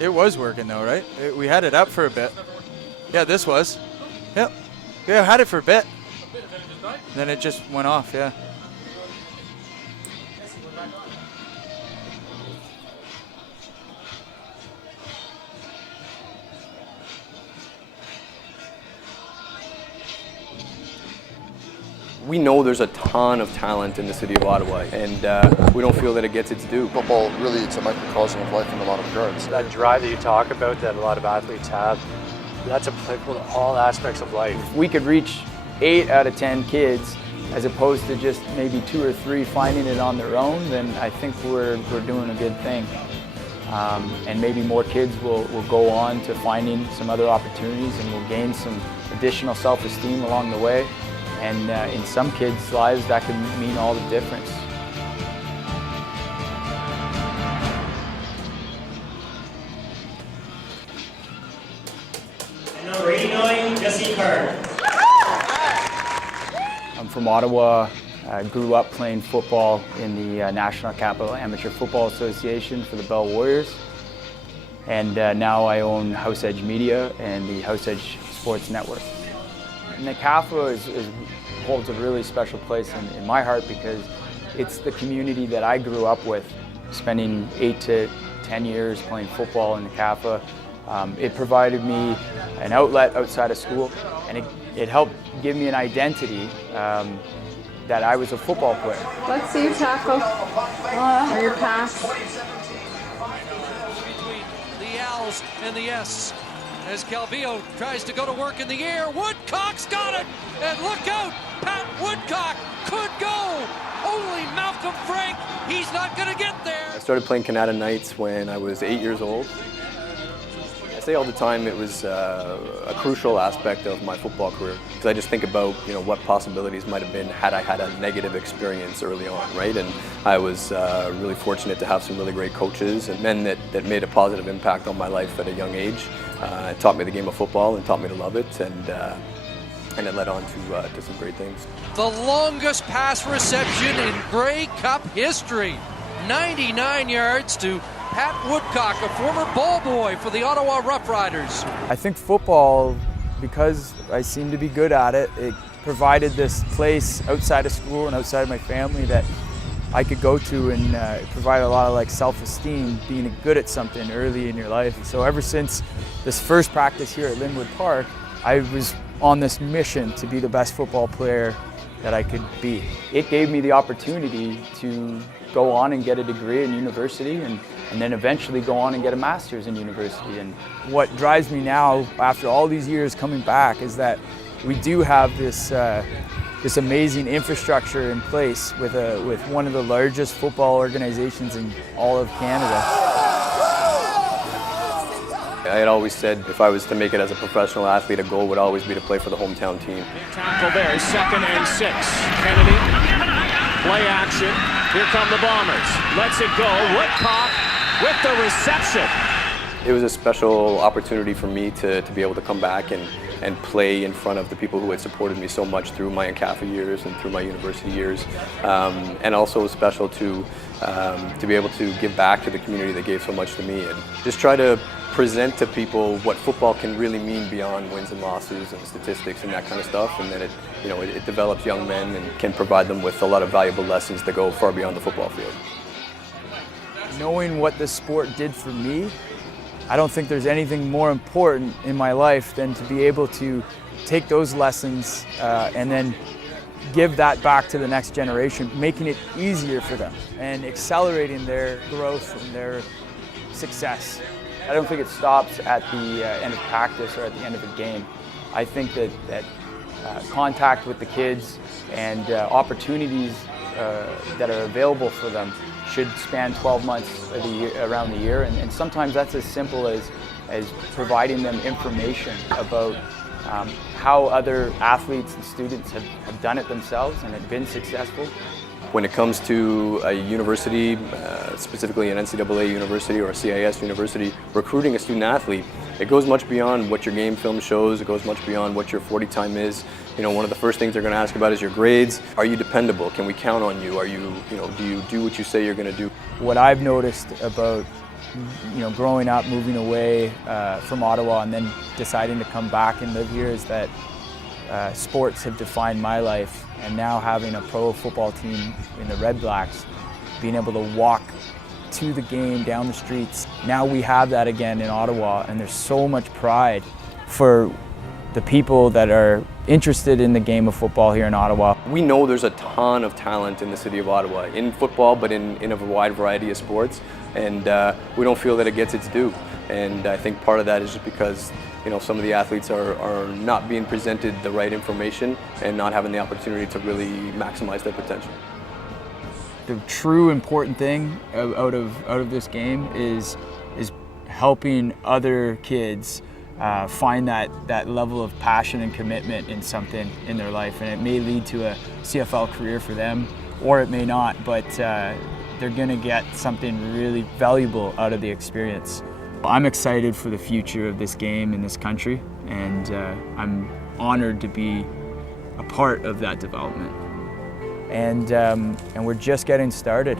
It was working though, right? We had it up for a bit. Yeah, this was. Yep. Yeah, I had it for a bit. Then it just went off, yeah. We know there's a ton of talent in the city of Ottawa, and we don't feel that it gets its due. Football, really, it's a microcosm of life in a lot of regards. That drive that you talk about that a lot of athletes have, that's applicable to all aspects of life. If we could reach 8 out of 10 kids, as opposed to just maybe 2 or 3 finding it on their own, then I think we're doing a good thing. And maybe more kids will go on to finding some other opportunities and will gain some additional self-esteem along the way. And in some kids' lives, that could mean all the difference. And number 89, Jesse Card. I'm from Ottawa. I grew up playing football in the National Capital Amateur Football Association for the Bell Warriors. And now I own House Edge Media and the House Edge Sports Network. And the CAFA holds a really special place in my heart because it's the community that I grew up with, spending 8 to 10 years playing football in the CAFA. It provided me an outlet outside of school, and it it helped give me an identity that I was a football player. Let's see your tackle or your pass. Between the L's and the S as Calvillo tries to go to work in the air. Woodcock's got it, and look out, Pat Woodcock could go. Only Malcolm Frank, he's not going to get there. I started playing Canada Knights when I was 8 years old. I say all the time it was a crucial aspect of my football career, because I just think about what possibilities might have been had I had a negative experience early on, right? And I was really fortunate to have some really great coaches and men that made a positive impact on my life at a young age. It taught me the game of football and taught me to love it, and it led on to some great things. The longest pass reception in Grey Cup history. 99 yards to Pat Woodcock, a former ball boy for the Ottawa Rough Riders. I think football, because I seem to be good at it, it provided this place outside of school and outside of my family that I could go to, and it provided a lot of self-esteem, being good at something early in your life. So ever since this first practice here at Linwood Park, I was on this mission to be the best football player that I could be. It gave me the opportunity to go on and get a degree in university and then eventually go on and get a master's in university. And what drives me now, after all these years coming back, is that we do have this amazing infrastructure in place with one of the largest football organizations in all of Canada. I had always said if I was to make it as a professional athlete, a goal would always be to play for the hometown team. Tackle there, 2nd and 6. Kennedy, play action. Here come the Bombers. Lets it go. Woodcock with the reception. It was a special opportunity for me to be able to come back and play in front of the people who had supported me so much through my NCAFA years and through my university years. And also it was special to be able to give back to the community that gave so much to me, and just try to present to people what football can really mean beyond wins and losses and statistics and that kind of stuff, and then it develops young men and can provide them with a lot of valuable lessons that go far beyond the football field. Knowing what the sport did for me, I don't think there's anything more important in my life than to be able to take those lessons and then give that back to the next generation, making it easier for them and accelerating their growth and their success. I don't think it stops at the end of practice or at the end of a game. I think that contact with the kids and opportunities that are available for them should span 12 months of the year, around the year, and sometimes that's as simple as providing them information about how other athletes and students have done it themselves and have been successful. When it comes to a university, specifically an NCAA university or a CIS university, recruiting a student athlete, it goes much beyond what your game film shows. It goes much beyond what your 40 time is. One of the first things they're going to ask about is your grades. Are you dependable? Can we count on you? Are you, do you do what you say you're going to do? What I've noticed about, growing up, moving away from Ottawa and then deciding to come back and live here is that sports have defined my life. And now having a pro football team in the Red Blacks, being able to walk to the game down the streets, now we have that again in Ottawa, and there's so much pride for the people that are interested in the game of football here in Ottawa. We know there's a ton of talent in the city of Ottawa, in football, but in a wide variety of sports, and we don't feel that it gets its due. And I think part of that is just because some of the athletes are not being presented the right information and not having the opportunity to really maximize their potential. The true important thing out of this game is helping other kids find that level of passion and commitment in something in their life, and it may lead to a CFL career for them, or it may not, but they're going to get something really valuable out of the experience. I'm excited for the future of this game in this country, and I'm honored to be a part of that development. And we're just getting started.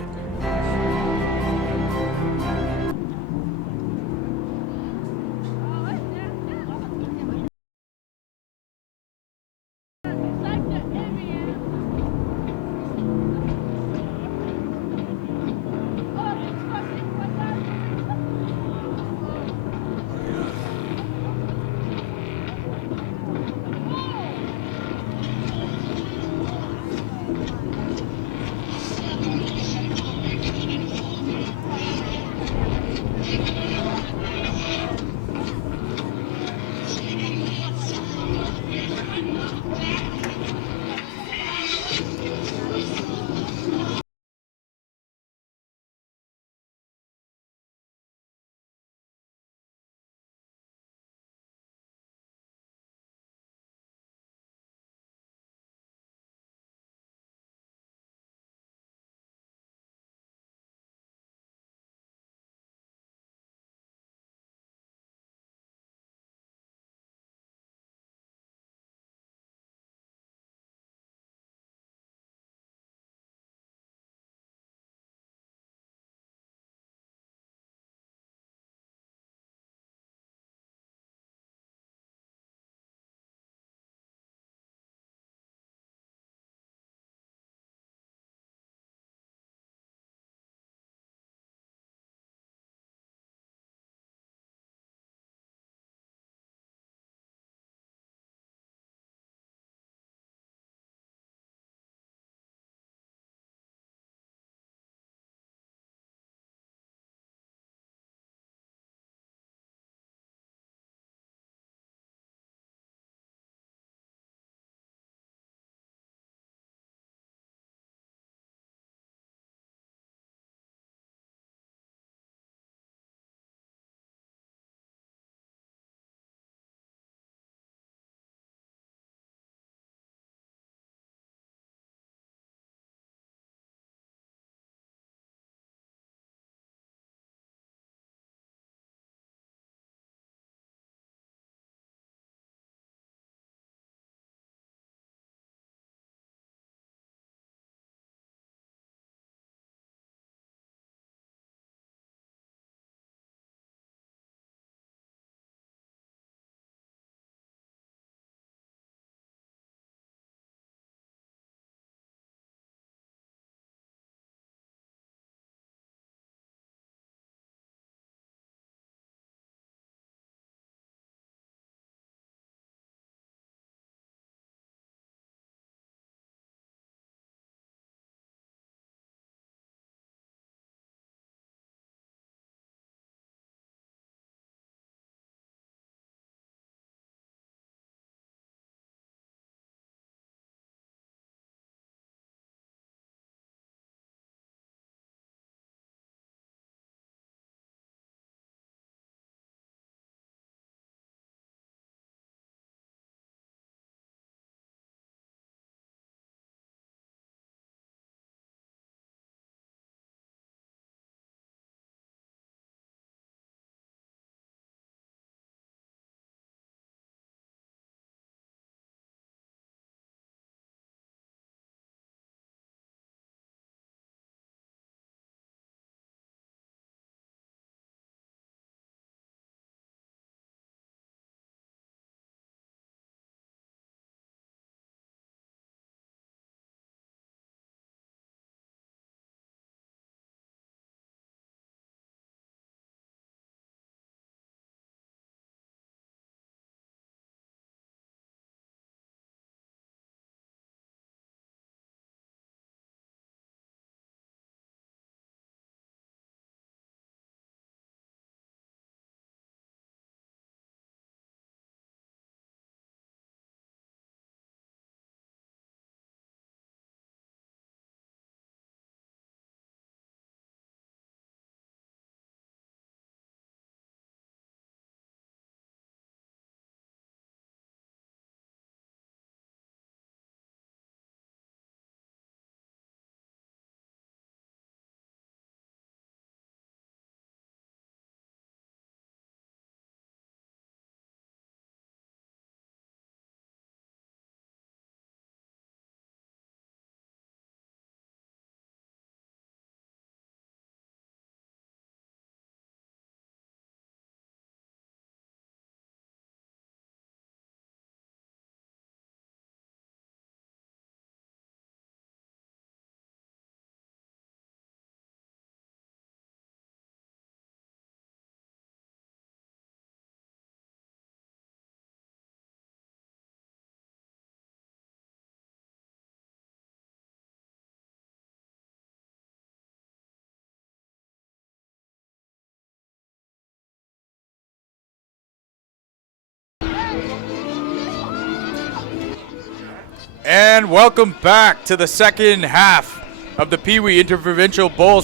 And welcome back to the second half of the Peewee Inter-Provincial Bowl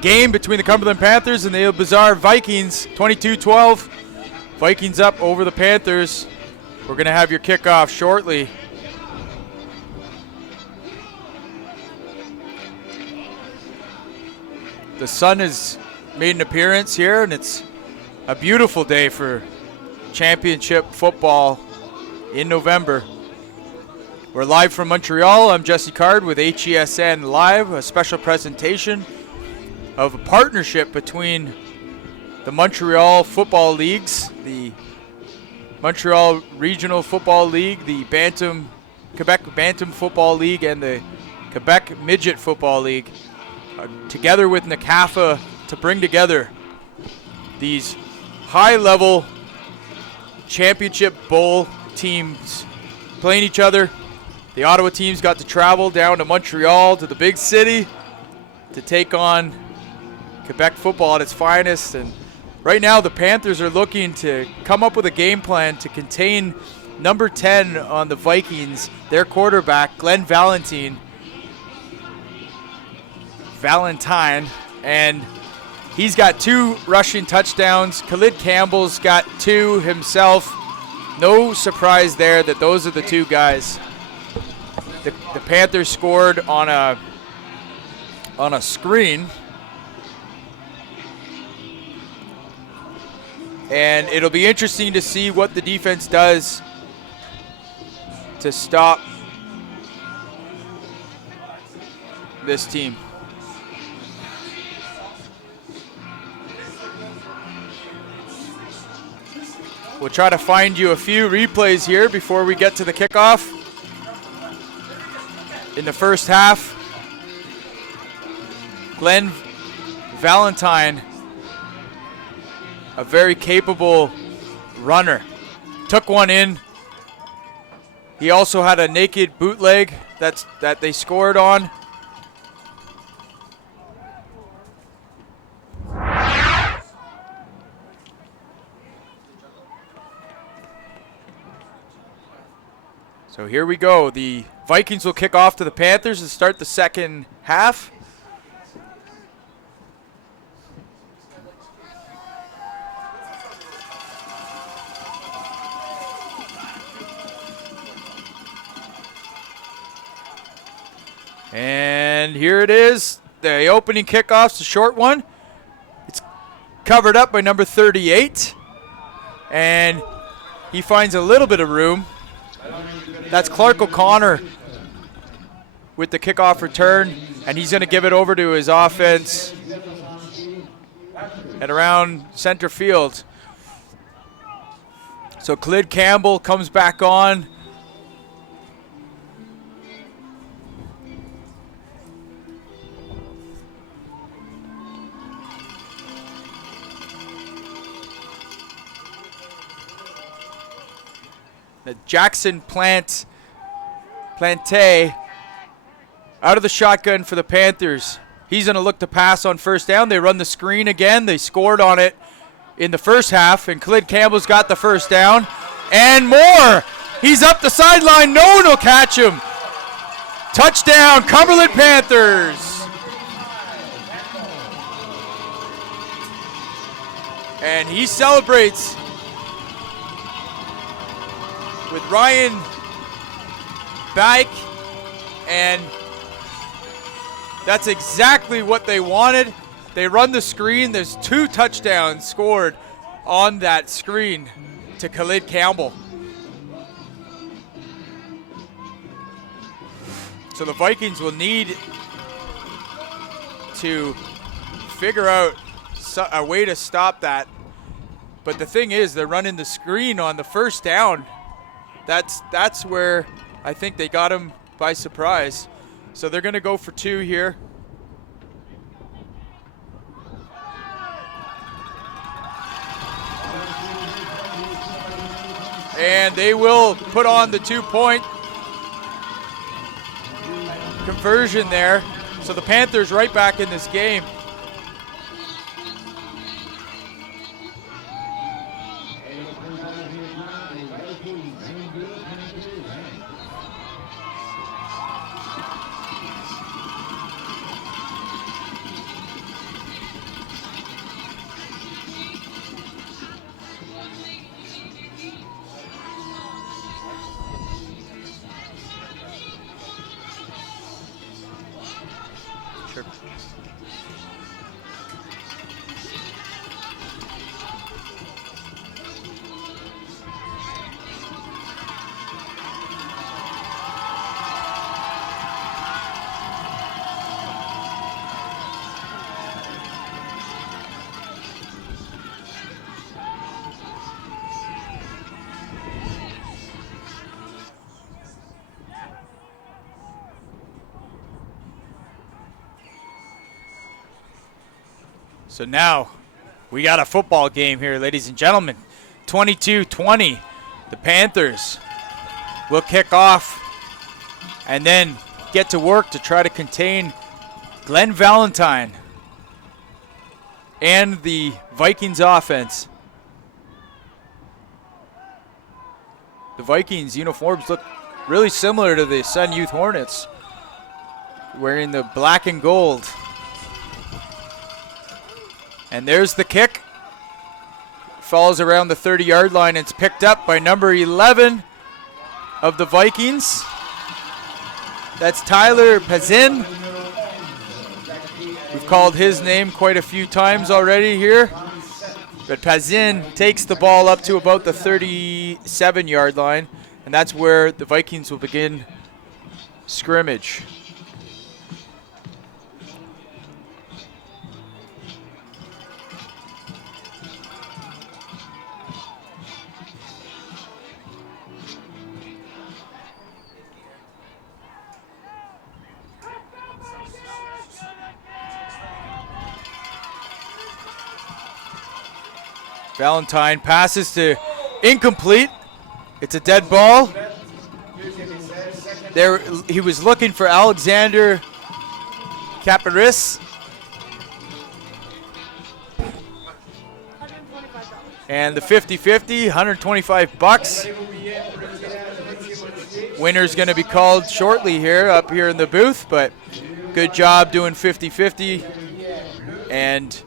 game between the Cumberland Panthers and the bizarre Vikings. 22-12. Vikings up over the Panthers. We're going to have your kickoff shortly. The sun has made an appearance here, and it's a beautiful day for championship football in November. We're live from Montreal. I'm Jesse Card with HESN Live, a special presentation of a partnership between the Montreal Football Leagues, the Montreal Regional Football League, the Quebec Bantam Football League, and the Quebec Midget Football League, together with NCAFA to bring together these high-level championship bowl teams playing each other. The Ottawa teams got to travel down to Montreal, to the big city, to take on Quebec football at its finest. And right now the Panthers are looking to come up with a game plan to contain number 10 on the Vikings, their quarterback, Glenn Valentine, and he's got 2 rushing touchdowns. Khalid Campbell's got 2 himself. No surprise there that those are the 2 guys. The Panthers scored on a screen, and it'll be interesting to see what the defense does to stop this team. We'll try to find you a few replays here before we get to the kickoff. In the first half, Glenn Valentine, a very capable runner, took one in. He also had a naked bootleg that they scored on. So here we go. The Vikings will kick off to the Panthers to start the second half. And here it is. The opening kickoff's a short one. It's covered up by number 38. And he finds a little bit of room. That's Clark O'Connor with the kickoff return, and he's going to give it over to his offense at around center field. So Khalid Campbell comes back on. Jackson Plante out of the shotgun for the Panthers. He's going to look to pass on first down. They run the screen again. They scored on it in the first half, and Khalid Campbell's got the first down. And more. He's up the sideline. No one will catch him. Touchdown, Cumberland Panthers. And he celebrates with Ryan Bike, and that's exactly what they wanted. They run the screen. There's 2 touchdowns scored on that screen to Khalid Campbell. So the Vikings will need to figure out a way to stop that. But the thing is, they're running the screen on the first down. That's where I think they got him by surprise. So they're going to go for 2 here. And they will put on the 2-point conversion there. So the Panthers right back in this game. Sure. So now we got a football game here, ladies and gentlemen. 22-20. The Panthers will kick off and then get to work to try to contain Glenn Valentine and the Vikings offense. The Vikings uniforms look really similar to the Sun Youth Hornets, wearing the black and gold. And there's the kick. Falls around the 30-yard line. It's picked up by number 11 of the Vikings. That's Tyler Pazin. We've called his name quite a few times already here. But Pazin takes the ball up to about the 37-yard line, and that's where the Vikings will begin scrimmage. Valentine passes to incomplete. It's a dead ball. There, he was looking for Alexander Caparis. And the 50-50, 125 bucks. Winner's going to be called shortly here, up here in the booth, but good job doing 50-50. And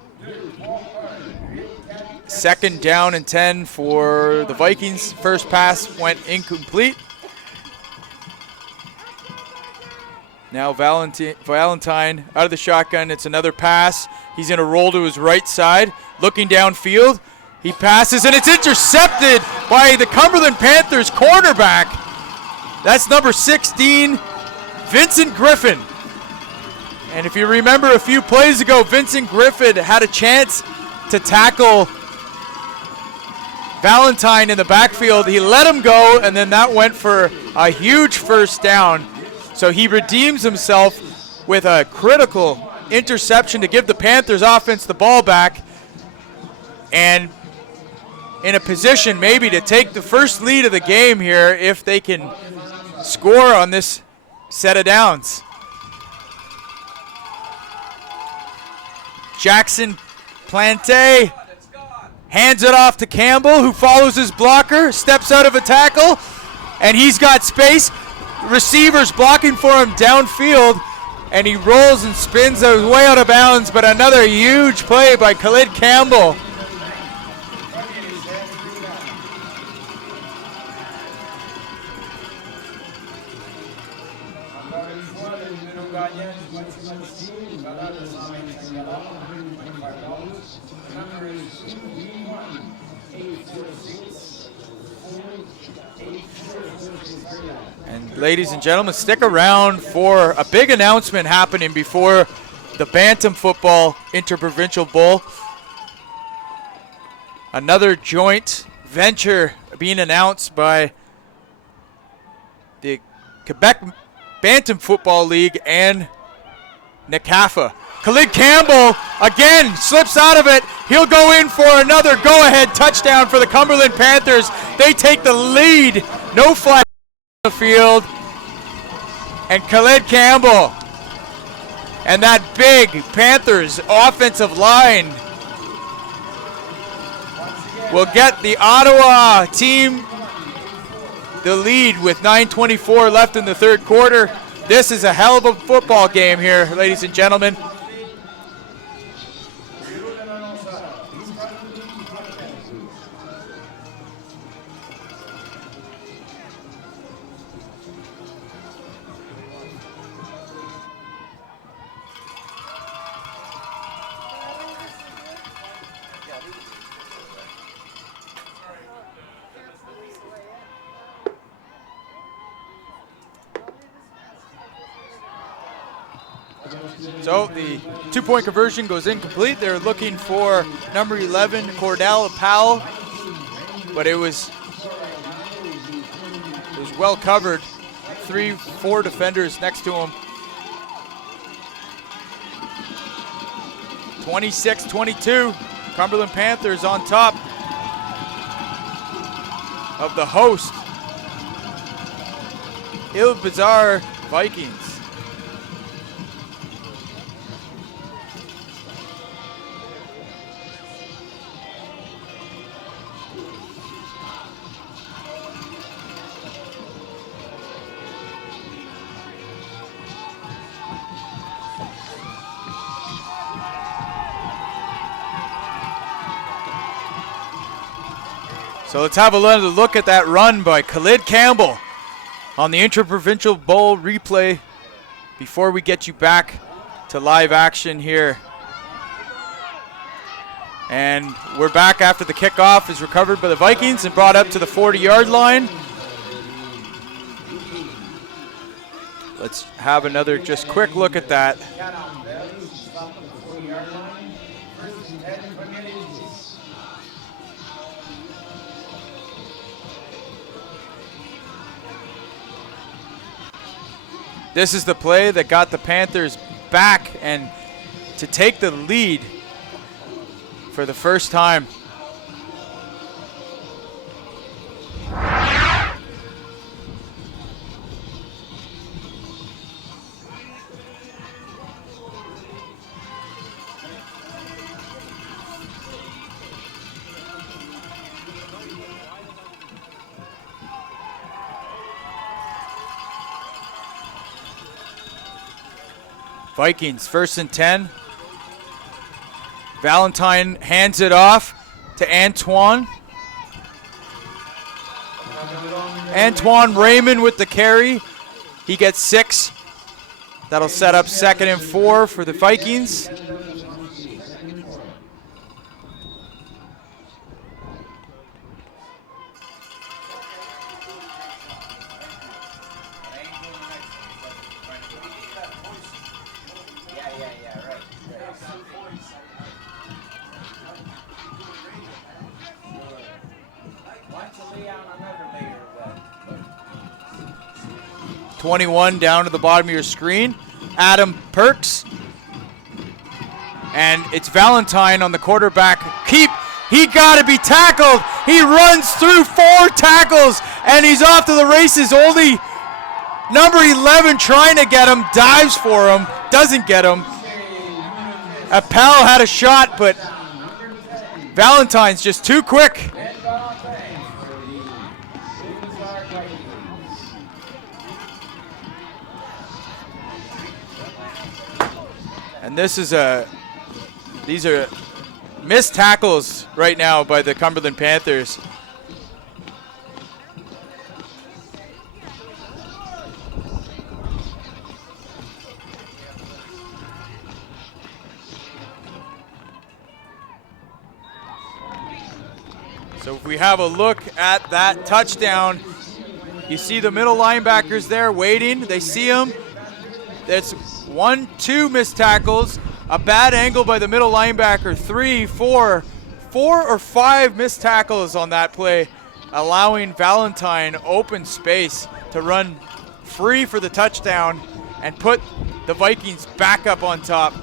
second down and 10 for the Vikings. First pass went incomplete. Now Valentine out of the shotgun. It's another pass. He's going to roll to his right side, looking downfield. He passes, and it's intercepted by the Cumberland Panthers cornerback. That's number 16, Vincent Griffin. And if you remember a few plays ago, Vincent Griffin had a chance to tackle Valentine in the backfield. He let him go, and then that went for a huge first down. So he redeems himself with a critical interception to give the Panthers offense the ball back, and in a position maybe to take the first lead of the game here if they can score on this set of downs. Jackson Plante hands it off to Campbell, who follows his blocker, steps out of a tackle, and he's got space. Receivers blocking for him downfield, and he rolls and spins way out of bounds, but another huge play by Khalid Campbell. And ladies and gentlemen, stick around for a big announcement happening before the Bantam Football Inter-Provincial Bowl. Another joint venture being announced by the Quebec Bantam Football League and NCAFA. Khalid Campbell again slips out of it. He'll go in for another go-ahead touchdown for the Cumberland Panthers. They take the lead. No flag on the field. And Khalid Campbell and that big Panthers offensive line will get the Ottawa team the lead with 9:24 left in the third quarter. This is a hell of a football game here, ladies and gentlemen. So the 2-point conversion goes incomplete. They're looking for number 11, Cordell Powell, but it was well covered. 3-4 defenders next to him. 26-22, Cumberland Panthers on top of the host, Il-Bizarre Vikings. So let's have another look at that run by Khalid Campbell on the Inter-Provincial Bowl replay before we get you back to live action here. And we're back after the kickoff is recovered by the Vikings and brought up to the 40-yard line. Let's have another just quick look at that. This is the play that got the Panthers back and to take the lead for the first time. Vikings, 1st and 10. Valentine hands it off to Antoine. Antoine Raymond with the carry. He gets 6. That'll set up 2nd and 4 for the Vikings. .21 down to the bottom of your screen. Adam Perks. And it's Valentine on the quarterback. He got to be tackled. He runs through 4 tackles, and he's off to the races. Only number 11 trying to get him, dives for him, doesn't get him. Appel had a shot, but Valentine's just too quick. And these are missed tackles right now by the Cumberland Panthers. So if we have a look at that touchdown, you see the middle linebackers there waiting. They see him. That's 1, 2 missed tackles, a bad angle by the middle linebacker, 3, 4 or 5 missed tackles on that play, allowing Valentine open space to run free for the touchdown and put the Vikings back up on top.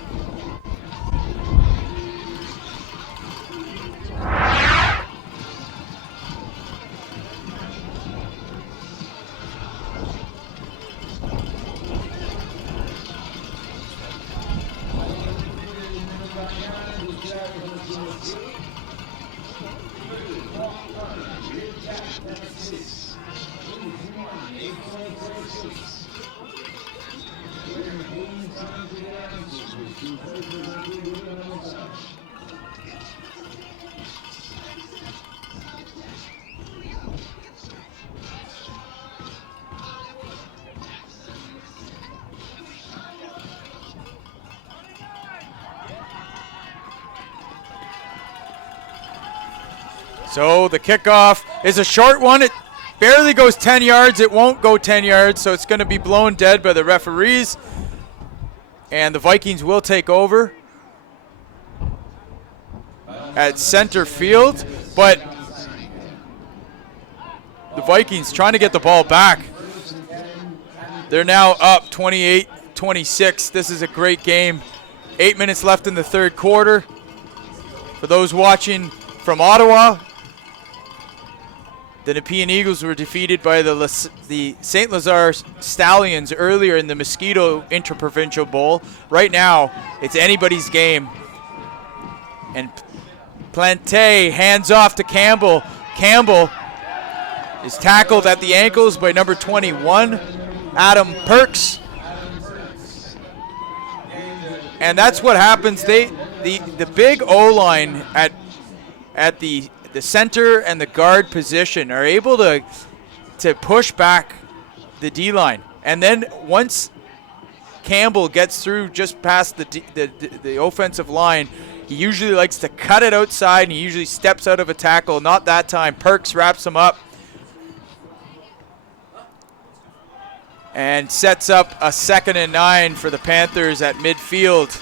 So the kickoff is a short one. It barely goes 10 yards. It won't go 10 yards, so it's going to be blown dead by the referees. And the Vikings will take over at center field, but the Vikings trying to get the ball back. They're now up 28-26. This is a great game. 8 minutes left in the third quarter. For those watching from Ottawa, the Nepean Eagles were defeated by the St. Lazare Stallions earlier in the Mosquito Inter-Provincial Bowl. Right now, it's anybody's game. And Plante hands off to Campbell. Campbell is tackled at the ankles by number 21, Adam Perks. And that's what happens. The big O-line at the center and the guard position are able to push back the D-line. And then once Campbell gets through just past the offensive line, he usually likes to cut it outside, and he usually steps out of a tackle. Not that time. Perks wraps him up and sets up a 2nd and 9 for the Panthers at midfield.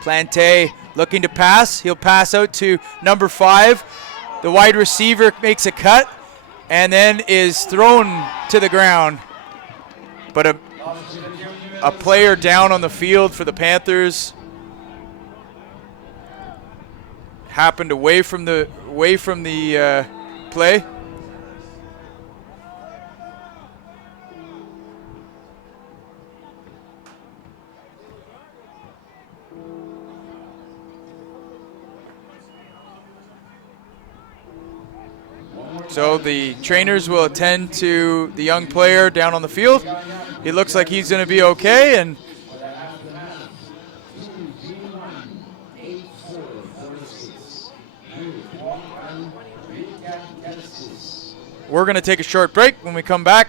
Plante looking to pass. He'll pass out to number 5. The wide receiver makes a cut and then is thrown to the ground. But a player down on the field for the Panthers. Happened away from the play. So the trainers will attend to the young player down on the field. He looks like he's going to be okay, and we're going to take a short break. When we come back,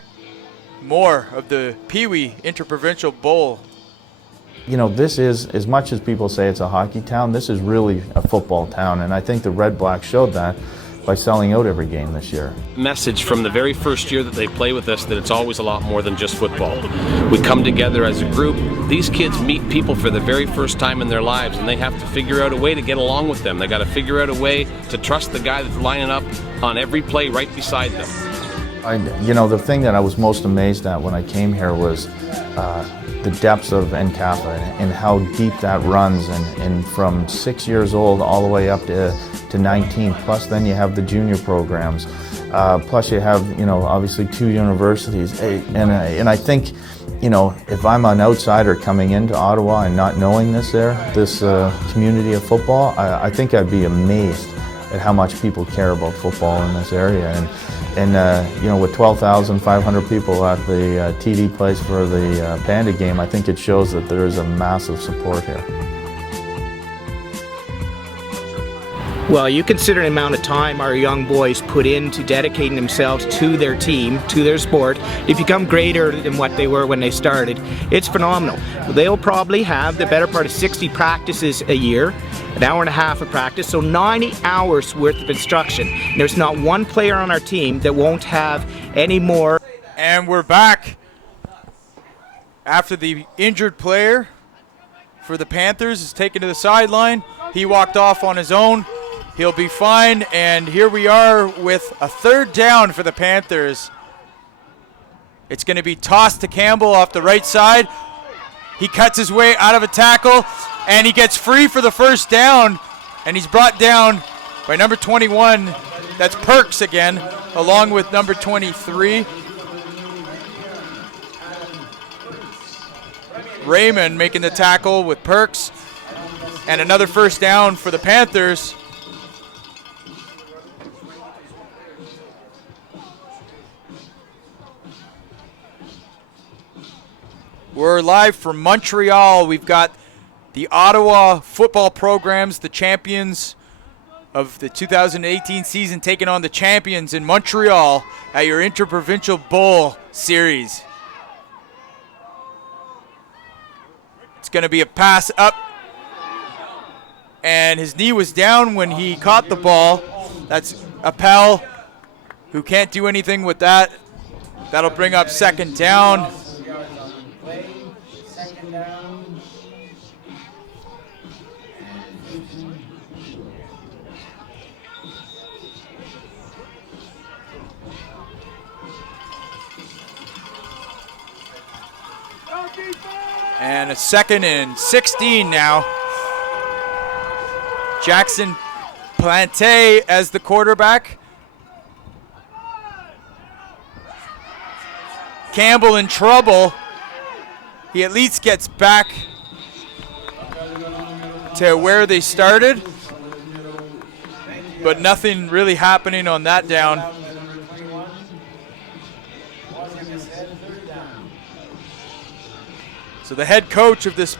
more of the Peewee Inter-Provincial Bowl. You know, this is, as much as people say it's a hockey town, this is really a football town, and I think the Red Blacks showed that by selling out every game this year. Message from the very first year that they play with us that it's always a lot more than just football. We come together as a group. These kids meet people for the very first time in their lives, and they have to figure out a way to get along with them. They got to figure out a way to trust the guy that's lining up on every play right beside them. You know, the thing that I was most amazed at when I came here was the depths of NCAFA and how deep that runs, and from 6 years old all the way up to 19, plus then you have the junior programs, plus you have, you know, obviously 2 universities, and I think, you know, if I'm an outsider coming into Ottawa and not knowing this community of football, I think I'd be amazed at how much people care about football in this area. And you know, with 12,500 people at the TD place for the Panda game, I think it shows that there is a massive support here. Well, you consider the amount of time our young boys put into dedicating themselves to their team, to their sport. They've become greater than what they were when they started. It's phenomenal. They'll probably have the better part of 60 practices a year, an hour and a half of practice, so 90 hours worth of instruction. And there's not one player on our team that won't have any more. And we're back after the injured player for the Panthers is taken to the sideline. He walked off on his own. He'll be fine, and here we are with a 3rd down for the Panthers. It's going to be tossed to Campbell off the right side. He cuts his way out of a tackle, and he gets free for the 1st down, and he's brought down by number 21. That's Perks again, along with number 23. Raymond making the tackle with Perks, and another 1st down for the Panthers. We're live from Montreal. We've got the Ottawa football programs, the champions of the 2018 season, taking on the champions in Montreal at your Inter-Provincial Bowl series. It's going to be a pass up, and his knee was down when he caught the ball. That's Appel who can't do anything with that. That'll bring up second down. Second down. And a 2nd and 16 now. Jackson Plante as the quarterback. Campbell in trouble. He at least gets back to where they started, but nothing really happening on that down. So the head coach of this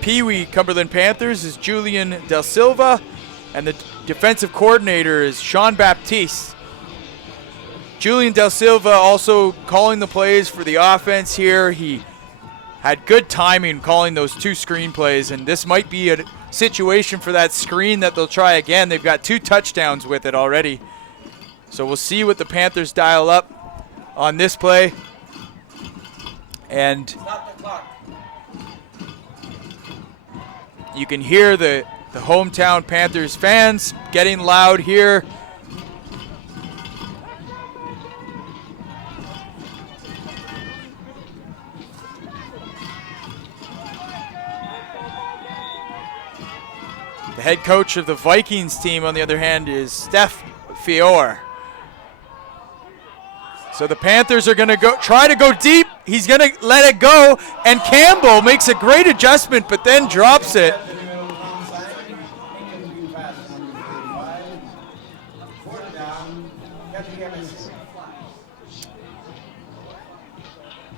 Peewee Cumberland Panthers is Julian Del Silva, and the defensive coordinator is Sean Baptiste. Julian Del Silva also calling the plays for the offense here. He had good timing calling those 2 screen plays, and this might be a situation for that screen that they'll try again. They've got 2 touchdowns with it already. So we'll see what the Panthers dial up on this play. And you can hear the hometown Panthers fans getting loud here. The head coach of the Vikings team, on the other hand, is Steph Fior. So the Panthers are going to try to go deep. He's going to let it go, and Campbell makes a great adjustment, but then drops it.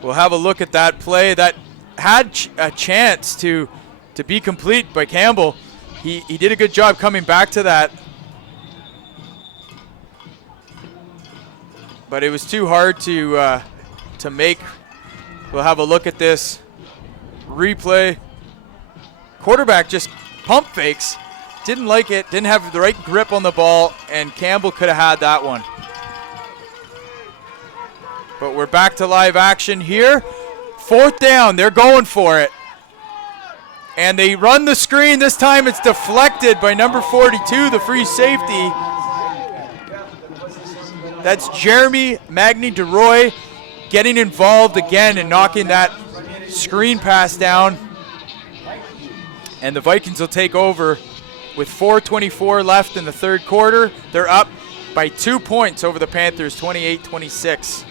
We'll have a look at that play that had a chance to be complete by Campbell. He did a good job coming back to that. But it was too hard to make. We'll have a look at this replay. Quarterback just pump fakes. Didn't like it, didn't have the right grip on the ball, and Campbell could have had that one. But we're back to live action here. 4th down, they're going for it. And they run the screen. This time it's deflected by number 42, the free safety. That's Jeremy Magny DeRoy getting involved again and knocking that screen pass down. And the Vikings will take over with 4:24 left in the 3rd quarter. They're up by 2 points over the Panthers, 28-26.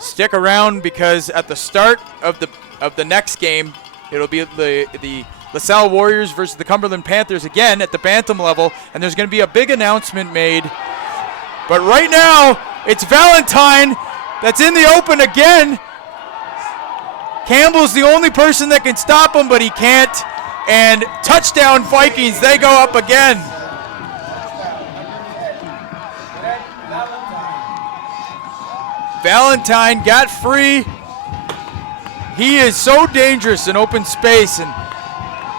Stick around, because at the start of the next game, it'll be the LaSalle Warriors versus the Cumberland Panthers again at the bantam level, and there's going to be a big announcement made. But right now, it's Valentine that's in the open again. Campbell's the only person that can stop him, but he can't. And touchdown Vikings, they go up again. Valentine got free. He is so dangerous in open space, and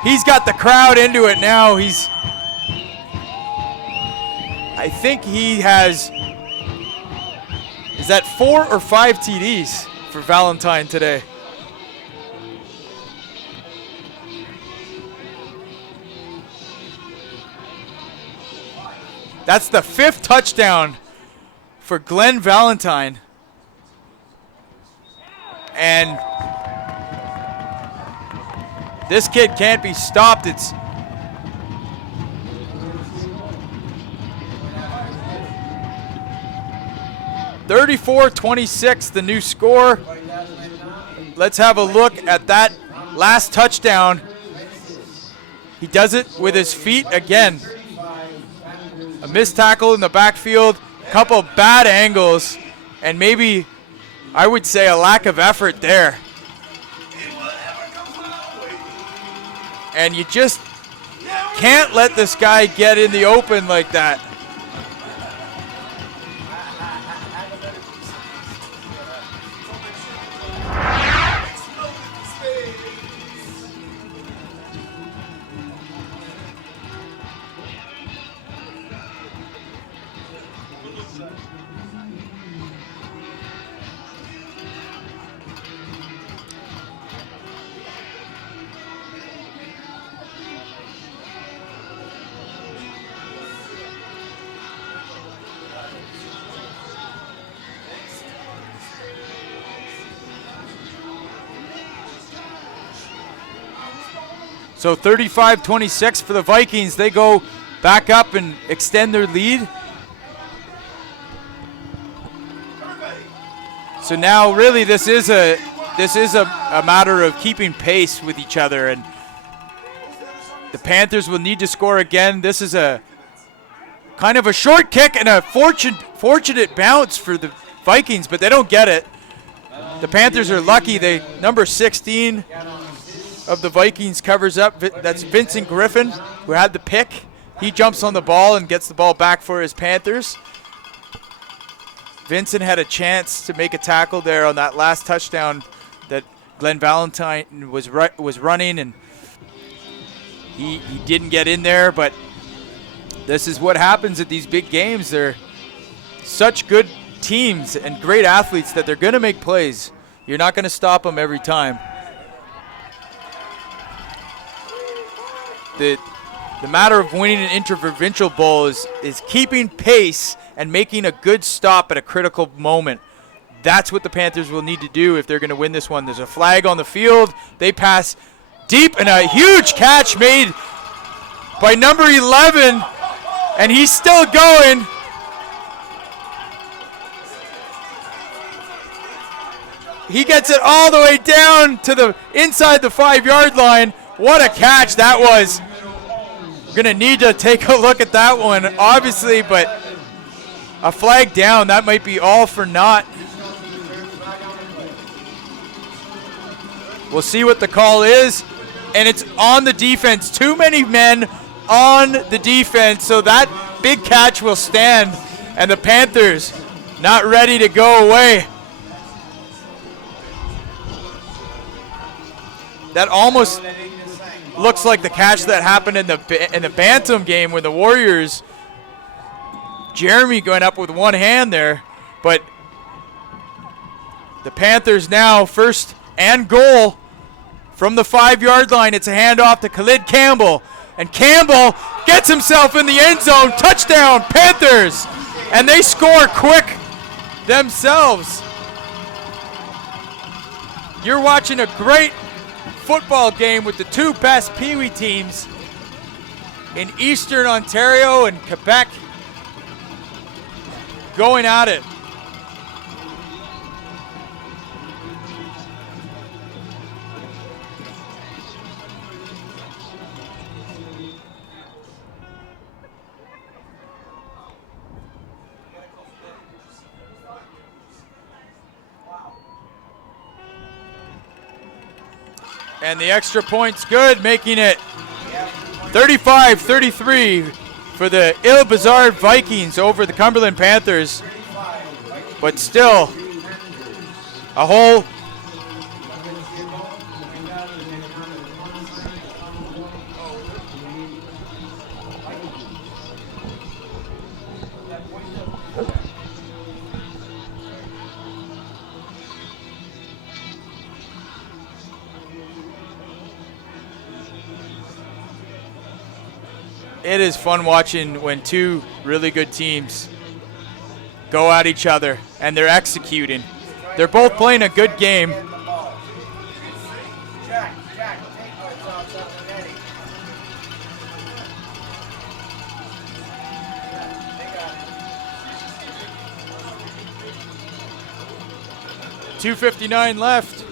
he's got the crowd into it now. I think he has, is that 4 or 5 TDs for Valentine today? That's the 5th touchdown for Glenn Valentine. And this kid can't be stopped. It's (34-26), the new score. Let's have a look at that last touchdown. He does it with his feet again. A missed tackle in the backfield, a couple bad angles, and maybe I would say a lack of effort there. And you just can't let this guy get in the open like that. So 35-26 for the Vikings. They go back up and extend their lead. So now really this is a matter of keeping pace with each other, and the Panthers will need to score again. This is a kind of a short kick and a fortunate bounce for the Vikings, but they don't get it. The Panthers are lucky. Number 16 of the Vikings covers up. That's Vincent Griffin, who had the pick. He jumps on the ball and gets the ball back for his Panthers. Vincent had a chance to make a tackle there on that last touchdown that Glenn Valentine was running, and he didn't get in there, but this is what happens at these big games. They're such good teams and great athletes that they're going to make plays. You're not going to stop them every time. The matter of winning an Inter-Provincial Bowl is keeping pace and making a good stop at a critical moment. That's what the Panthers will need to do if they're going to win this one. There's a flag on the field. They pass deep, and a huge catch made by number 11, and he's still going. He gets it all the way down to the inside the 5-yard line. What a catch that was. We're going to need to take a look at that one, obviously, but a flag down, that might be all for naught. We'll see what the call is, and it's on the defense. Too many men on the defense, so that big catch will stand, and the Panthers not ready to go away. That almost looks like the catch that happened in the Bantam game when the Warriors, Jeremy going up with one hand there, but the Panthers now first and goal from the 5-yard line. It's a handoff to Khalid Campbell, and Campbell gets himself in the end zone. Touchdown, Panthers, and they score quick themselves. You're watching a great football game with the two best Peewee teams in Eastern Ontario and Quebec going at it. And the extra point's good, making it 35-33 for the ill-bizarred Vikings over the Cumberland Panthers. But still, a whole it is fun watching when two really good teams go at each other and they're executing. They're both playing a good game. .259 left.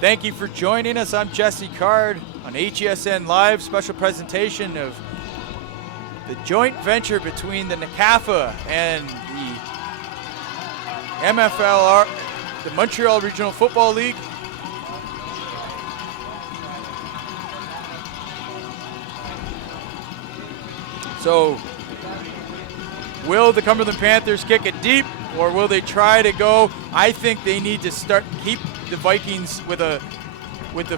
Thank you for joining us. I'm Jesse Card on HESN Live, special presentation of the joint venture between the NCAFA and the MFLR, the Montreal Regional Football League. So, will the Cumberland Panthers kick it deep, or will they try to go? I think they need to keep the Vikings with the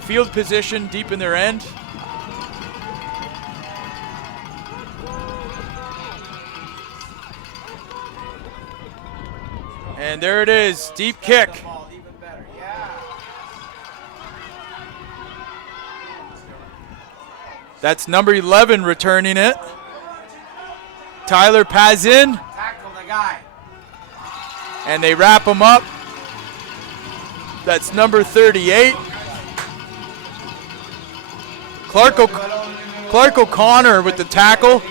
field position deep in their end. And there it is, deep kick. That's number 11 returning it. Tyler Pazin. Tackle the guy. And they wrap him up. That's number 38. Clark O'Connor with the tackle.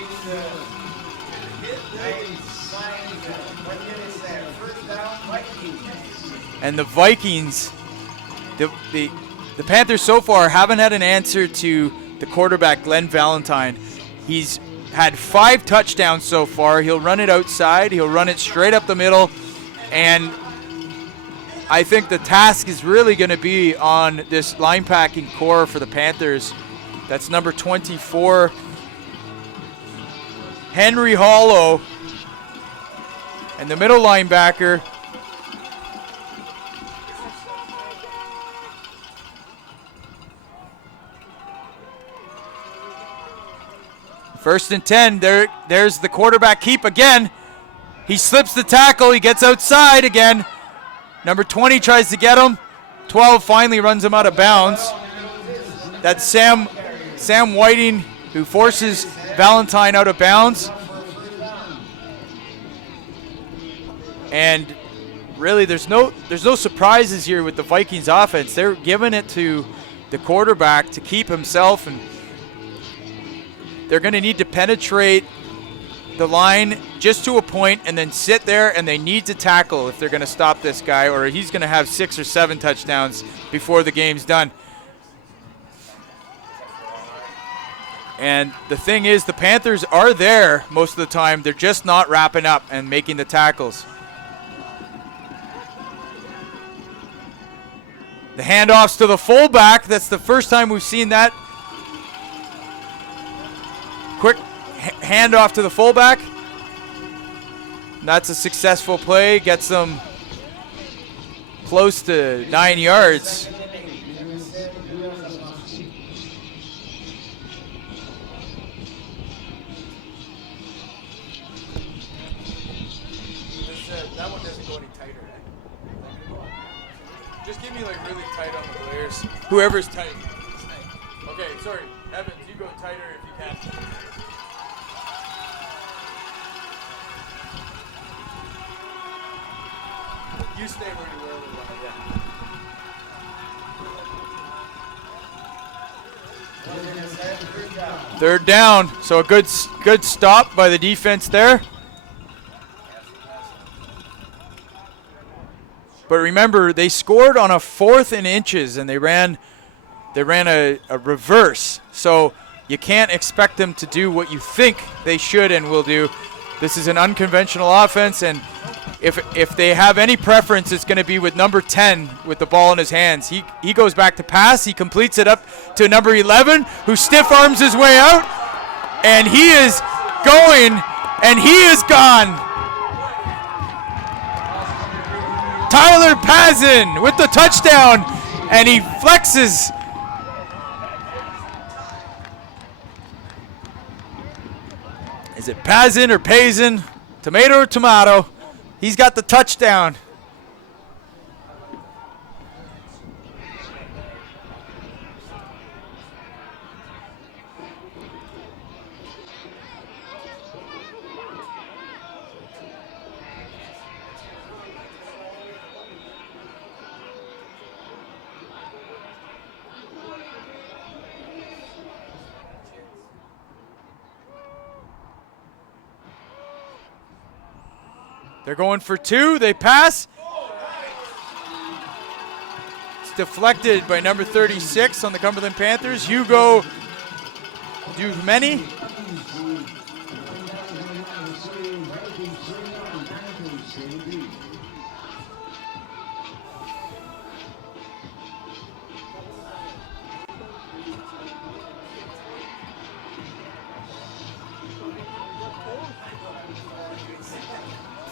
And the Vikings, the Panthers so far haven't had an answer to the quarterback, Glenn Valentine. He's had 5 touchdowns so far. He'll run it outside. He'll run it straight up the middle. And I think the task is really going to be on this line packing core for the Panthers. That's number 24, Henry Hollow. And the middle linebacker, first and 10. There's the quarterback keep again. He slips the tackle. He gets outside again. Number 20 tries to get him. 12 finally runs him out of bounds. That's Sam Whiting who forces Valentine out of bounds. And really, there's no surprises here with the Vikings offense. They're giving it to the quarterback to keep himself, and they're going to need to penetrate the line just to a point and then sit there, and they need to tackle if they're going to stop this guy, or he's going to have 6 or 7 touchdowns before the game's done. And the thing is, the Panthers are there most of the time. They're just not wrapping up and making the tackles. The handoffs to the fullback. That's the first time we've seen that. Quick handoff to the fullback. That's a successful play. Gets them close to 9 yards. That one doesn't go any tighter. Just give me like really tight on the players. Whoever's tight. Okay, sorry. Evans, you go tighter if you can. You stay where you were. Yeah. Third down. So a good stop by the defense there. But remember, they scored on a 4th and inches, and they ran a reverse. So you can't expect them to do what you think they should and will do. This is an unconventional offense, and if they have any preference, it's going to be with number 10 with the ball in his hands. He goes back to pass. He completes it up to number 11, who stiff arms his way out, and he is going, and he is gone. Tyler Pazin with the touchdown, and he flexes. Is it Pazin or Pazin? Tomato or tomato? He's got the touchdown. They're going for 2. They pass. It's deflected by number 36 on the Cumberland Panthers. Hugo Dumeni.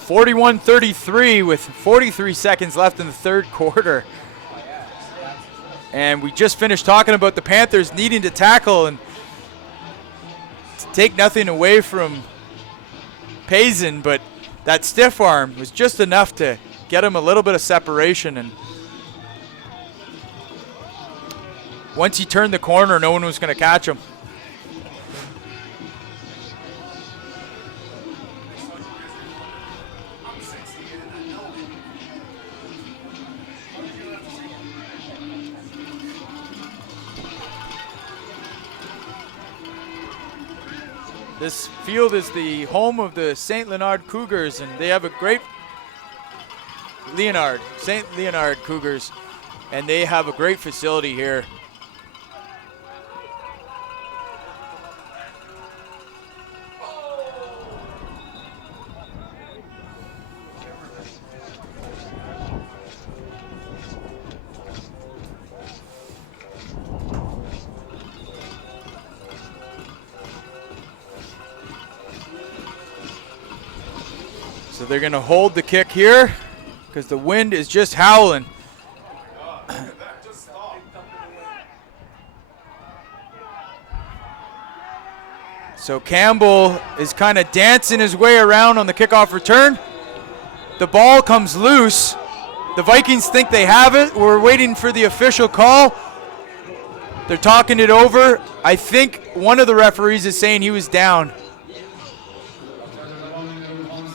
(41-33) with 43 seconds left in the third quarter. And we just finished talking about the Panthers needing to tackle and to take nothing away from Pazin, but that stiff arm was just enough to get him a little bit of separation. And once he turned the corner, no one was going to catch him. This field is the home of the St. Leonard Cougars, and they have a great St. Leonard Cougars, and they have a great facility here. So they're going to hold the kick here because the wind is just howling. So Campbell is kind of dancing his way around on the kickoff return. The ball comes loose. The Vikings think they have it. We're waiting for the official call. They're talking it over. I think one of the referees is saying he was down.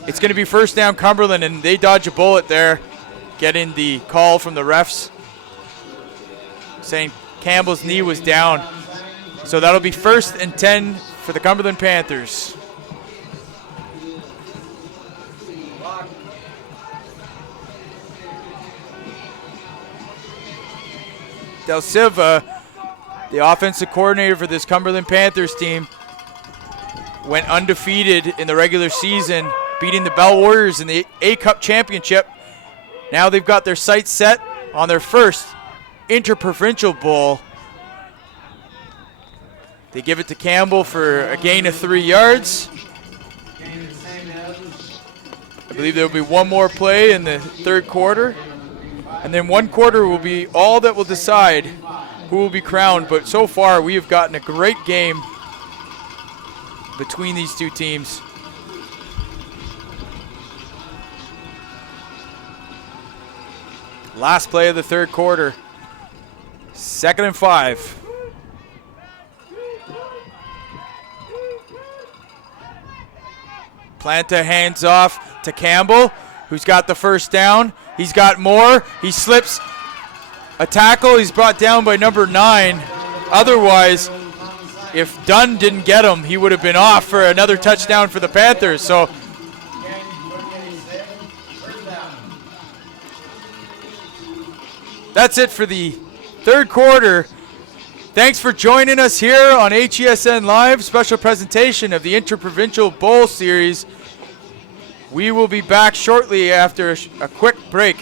It's going to be first down Cumberland, and they dodge a bullet there, getting the call from the refs saying Campbell's knee was down. So that'll be 1st and 10 for the Cumberland Panthers. Del Silva, the offensive coordinator for this Cumberland Panthers team, went undefeated in the regular season, beating the Bell Warriors in the A-Cup Championship. Now they've got their sights set on their first Inter-Provincial Bowl. They give it to Campbell for a gain of 3 yards. I believe there will be one more play in the third quarter. And then one quarter will be all that will decide who will be crowned. But so far, we have gotten a great game between these two teams. Last play of the third quarter. 2nd and 5. Planta hands off to Campbell, who's got the first down. He's got more. He slips a tackle. He's brought down by number 9. Otherwise, if Dunn didn't get him, he would have been off for another touchdown for the Panthers. So that's it for the third quarter. Thanks for joining us here on HESN Live, special presentation of the Inter-Provincial Bowl Series. We will be back shortly after a quick break.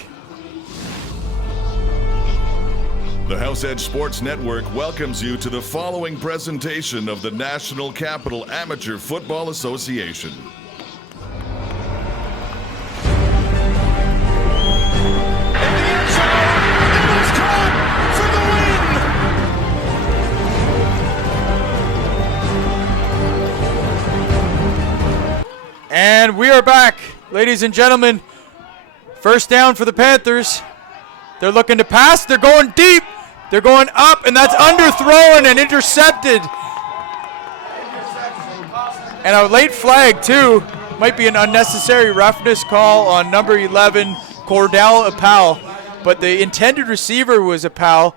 The House Edge Sports Network welcomes you to the following presentation of the National Capital Amateur Football Association. And we are back, ladies and gentlemen. First down for the Panthers. They're looking to pass. They're going deep. They're going up, and that's underthrown and intercepted. And a late flag, too. Might be an unnecessary roughness call on number 11, Cordell Apal. But the intended receiver was Apal.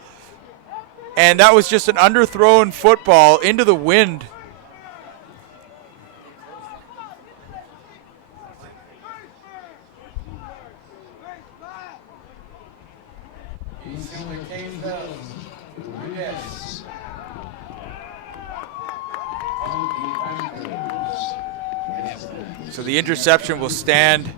And that was just an underthrown football into the wind. So the interception will stand.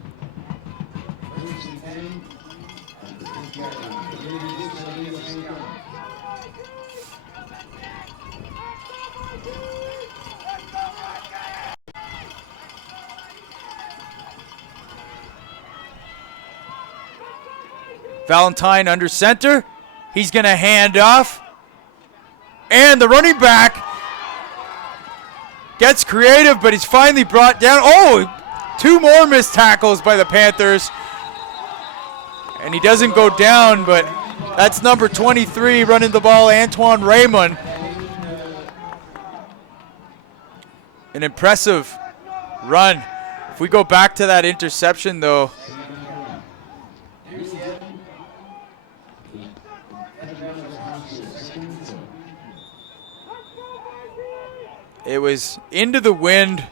Valentine under center. He's going to hand off. And the running back gets creative, but he's finally brought down. Oh, 2 more missed tackles by the Panthers. And he doesn't go down, but that's number 23 running the ball, Antoine Raymond. An impressive run. If we go back to that interception, though, It was into the wind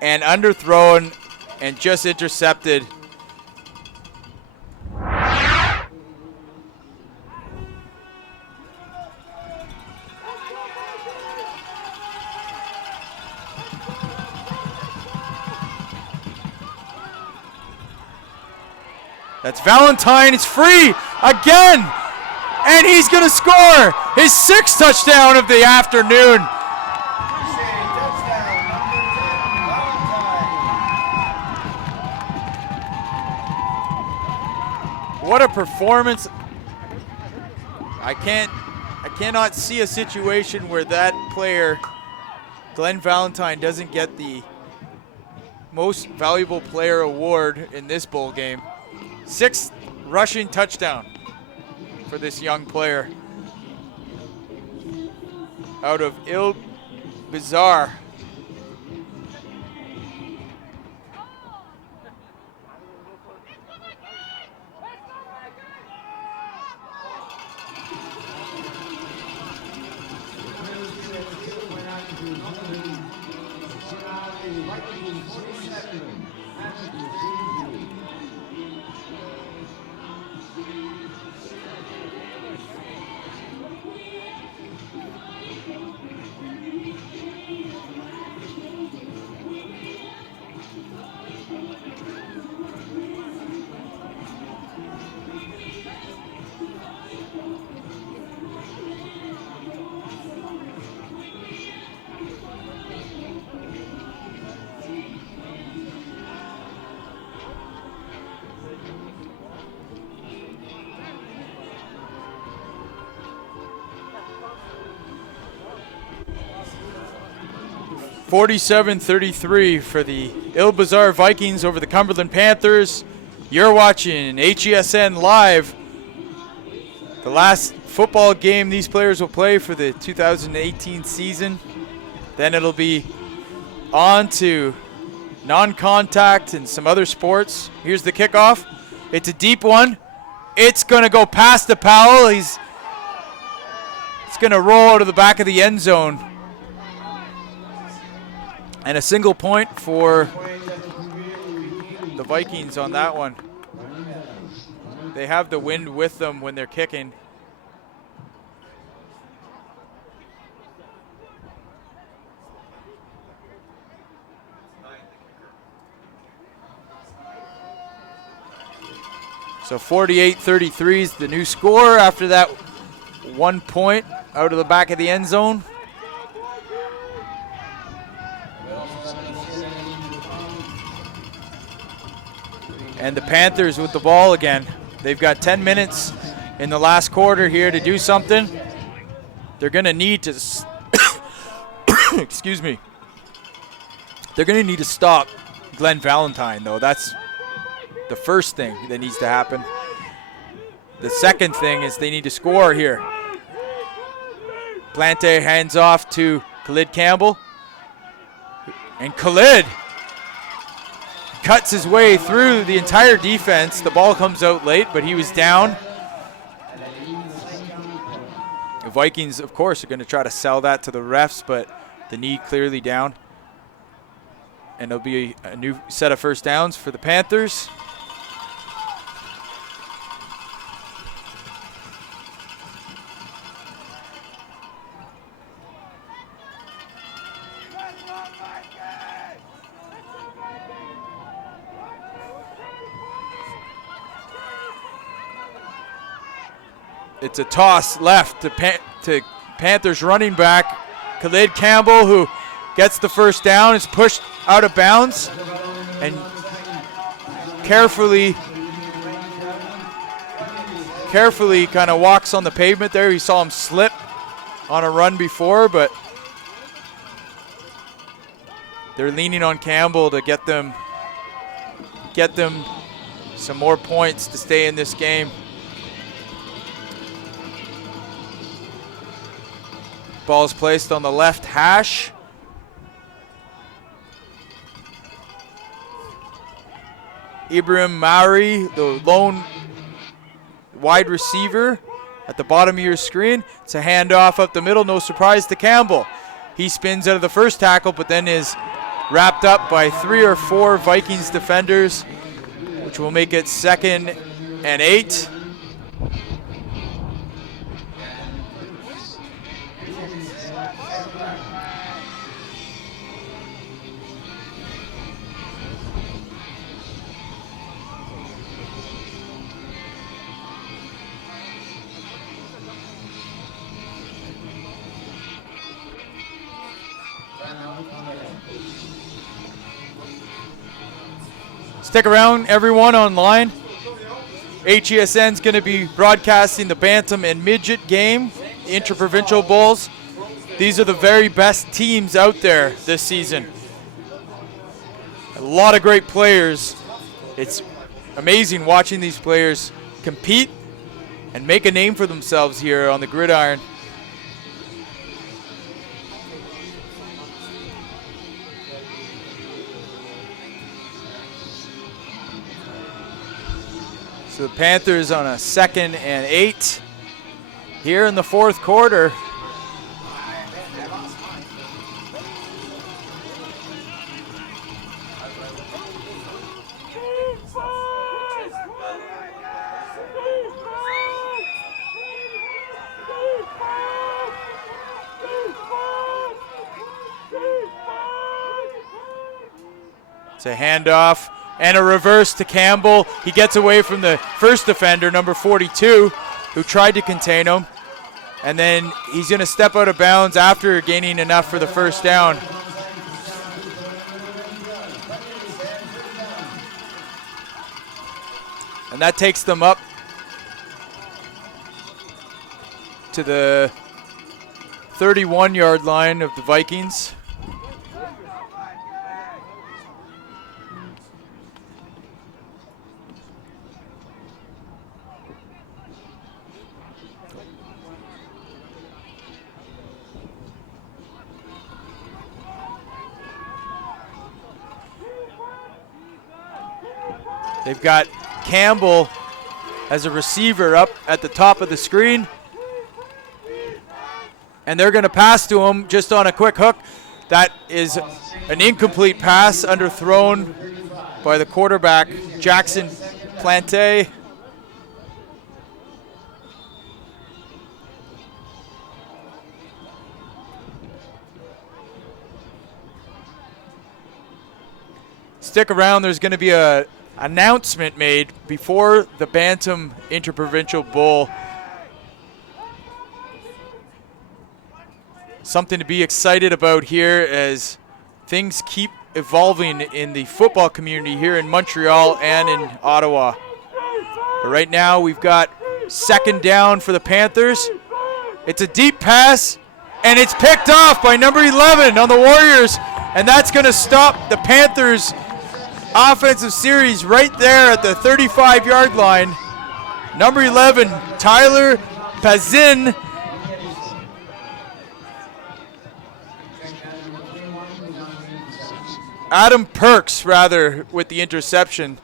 and underthrown and just intercepted. That's Valentine. It's free again. And he's going to score his 6th touchdown of the afternoon. What a performance. I cannot see a situation where that player, Glenn Valentine, doesn't get the most valuable player award in this bowl game. 6th rushing touchdown for this young player out of Il-Bizarre. (47-33) for the Il-Bizarre Vikings over the Cumberland Panthers. You're watching HESN Live. The last football game these players will play for the 2018 season. Then it'll be on to non-contact and some other sports. Here's the kickoff. It's a deep one. It's going to go past the Powell. It's going to roll out of the back of the end zone. And a single point for the Vikings on that one. They have the wind with them when they're kicking. So 48-33 is the new score after that 1 point out of the back of the end zone. And the Panthers with the ball again. They've got 10 minutes in the last quarter here to do something. They're going to need to, excuse me. They're going to need to stop Glenn Valentine, though. That's the first thing that needs to happen. The second thing is they need to score here. Plante hands off to Khalid Campbell. And Khalid cuts his way through the entire defense. The ball comes out late, but he was down. The Vikings, of course, are going to try to sell that to the refs, but the knee clearly down. And it'll be a new set of first downs for the Panthers. It's a toss left to Panthers running back Khalid Campbell, who gets the first down, is pushed out of bounds, and carefully kind of walks on the pavement there. You saw him slip on a run before, but they're leaning on Campbell to get them some more points to stay in this game. Ball's placed on the left hash. Ibrahim Mauri, the lone wide receiver at the bottom of your screen. It's a handoff up the middle, no surprise to Campbell. He spins out of the first tackle, but then is wrapped up by 3 or 4 Vikings defenders, which will make it 2nd and 8. Stick around, everyone online. HESN is going to be broadcasting the Bantam and Midget game, Inter-Provincial Bowls. These are the very best teams out there this season. A lot of great players. It's amazing watching these players compete and make a name for themselves here on the gridiron. So the Panthers on a 2nd and 8 here in the 4th quarter. It's a handoff. And a reverse to Campbell. He gets away from the first defender, number 42, who tried to contain him. And then he's going to step out of bounds after gaining enough for the first down. And that takes them up to the 31-yard line of the Vikings. They've got Campbell as a receiver up at the top of the screen. And they're going to pass to him just on a quick hook. That is an incomplete pass underthrown by the quarterback, Jackson Plante. Stick around, there's going to be a announcement made before the Bantam Inter-Provincial Bowl. Something to be excited about here as things keep evolving in the football community here in Montreal and in Ottawa. But right now we've got 2nd down for the Panthers. It's a deep pass, and it's picked off by number 11 on the Warriors, and that's going to stop the Panthers' offensive series right there at the 35-yard line. Number 11, Tyler Pazin. Adam Perks, rather, with the interception.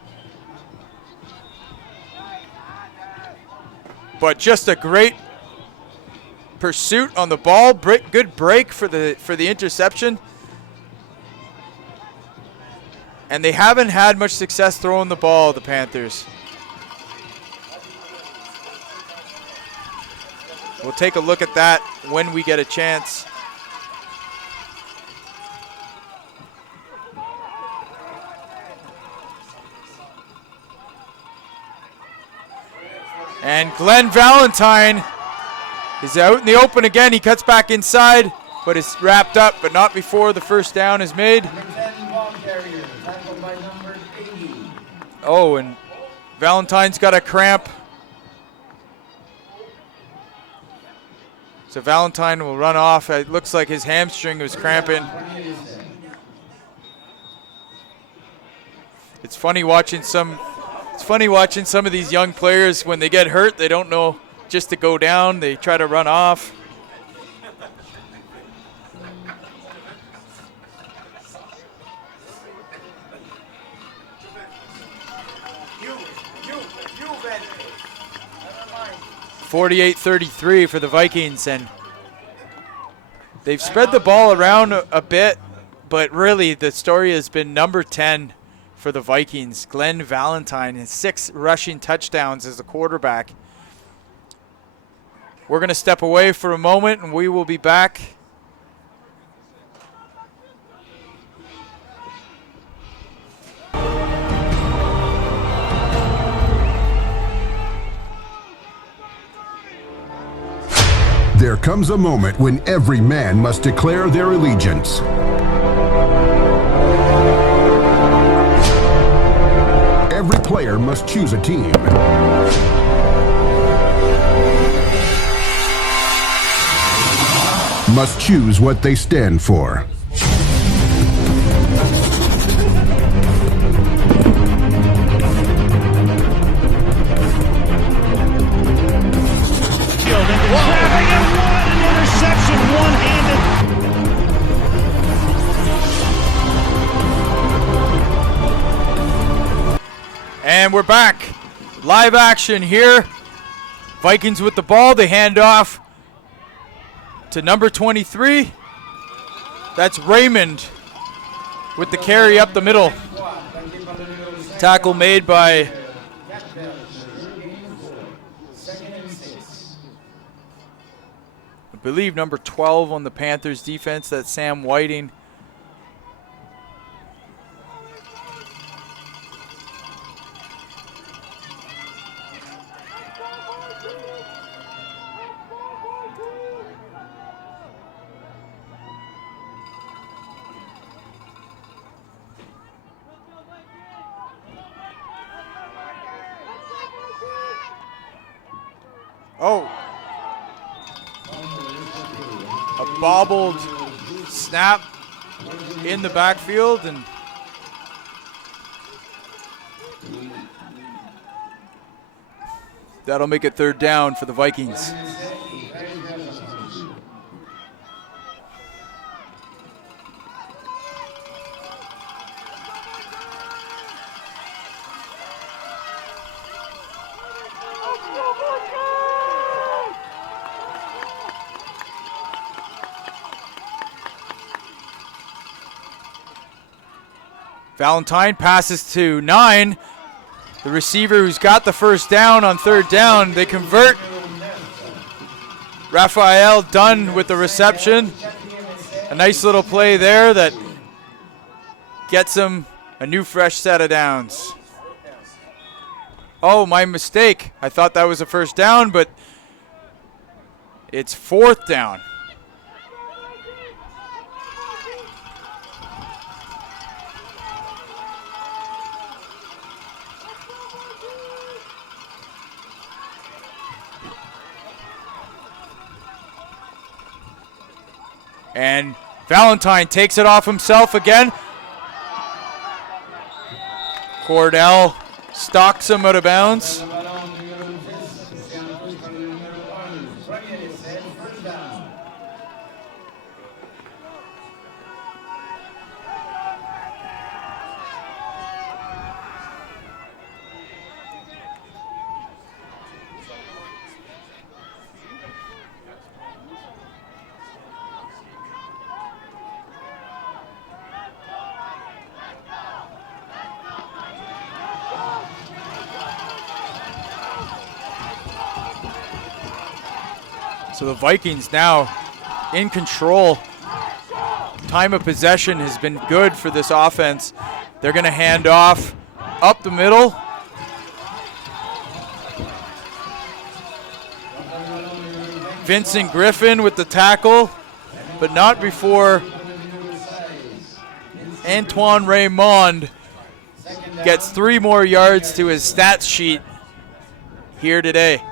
But just a great pursuit on the ball. Good break for the interception. And they haven't had much success throwing the ball, the Panthers. We'll take a look at that when we get a chance. And Glenn Valentine is out in the open again. He cuts back inside, but is wrapped up, but not before the first down is made. Oh, and Valentine's got a cramp. So Valentine will run off. It looks like his hamstring was cramping. It's funny watching some of these young players. When they get hurt, they don't know just to go down. They try to run off. .48-33 for the Vikings, and They've spread the ball around a bit, but really the story has been number 10 for the Vikings, Glenn Valentine, and 6 rushing touchdowns as a quarterback. We're going to step away for a moment, and we will be back. There comes a moment when every man must declare their allegiance. Every player must choose a team. Must choose what they stand for. And we're back. Live action here. Vikings with the ball. They hand off to number 23. That's Raymond with the carry up the middle. Tackle made by I believe number 12 on the Panthers defense. That's Sam Whiting. Oh, a bobbled snap in the backfield, and that'll make it 3rd down for the Vikings. Valentine passes to 9. The receiver who's got the first down on 3rd down. They convert. Raphael Dunn with the reception. A nice little play there that gets him a new fresh set of downs. Oh, my mistake. I thought that was a first down, but it's 4th down. And Valentine takes it off himself again. Cordell stalks him out of bounds. So the Vikings now in control. Time of possession has been good for this offense. They're going to hand off up the middle. Vincent Griffin with the tackle, but not before Antoine Raymond gets 3 more yards to his stats sheet here today.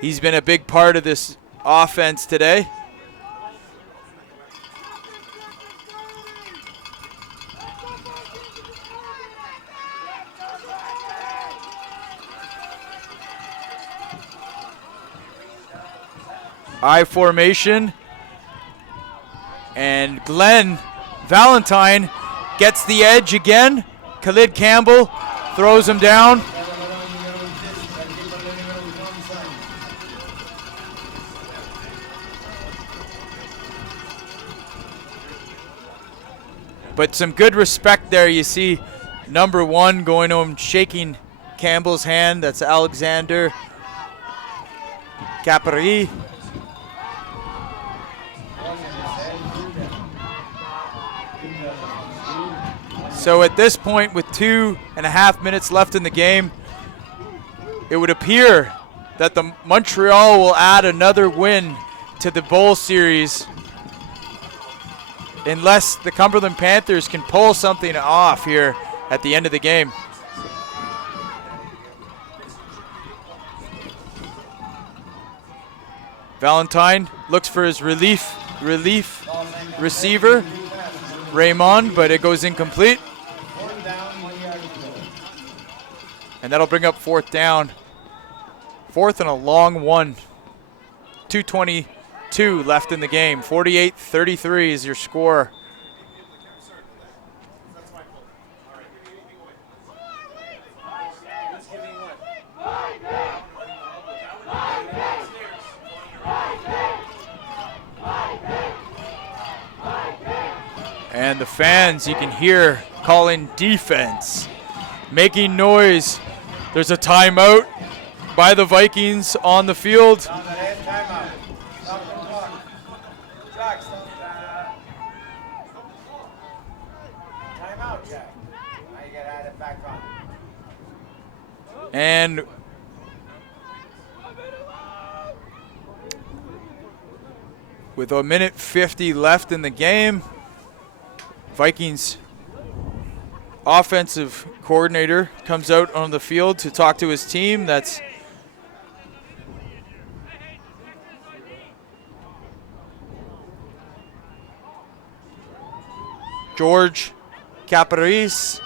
He's been a big part of this offense today. I formation. And Glenn Valentine gets the edge again. Khalid Campbell throws him down. But some good respect there. You see number 1 going home, shaking Campbell's hand. That's Alexander Capri. So at this point, with 2.5 minutes left in the game, it would appear that the Montreal will add another win to the bowl series unless the Cumberland Panthers can pull something off here at the end of the game. Valentine looks for his relief receiver, Raymond, but it goes incomplete. And that'll bring up 4th down. 4th and a long one. 2:22 left in the game. 48-33 is your score. And the fans, you can hear calling defense, making noise. There's a timeout by the Vikings on the field. And with 1:50 left in the game, Vikings offensive coordinator comes out on the field to talk to his team. That's George Caparis.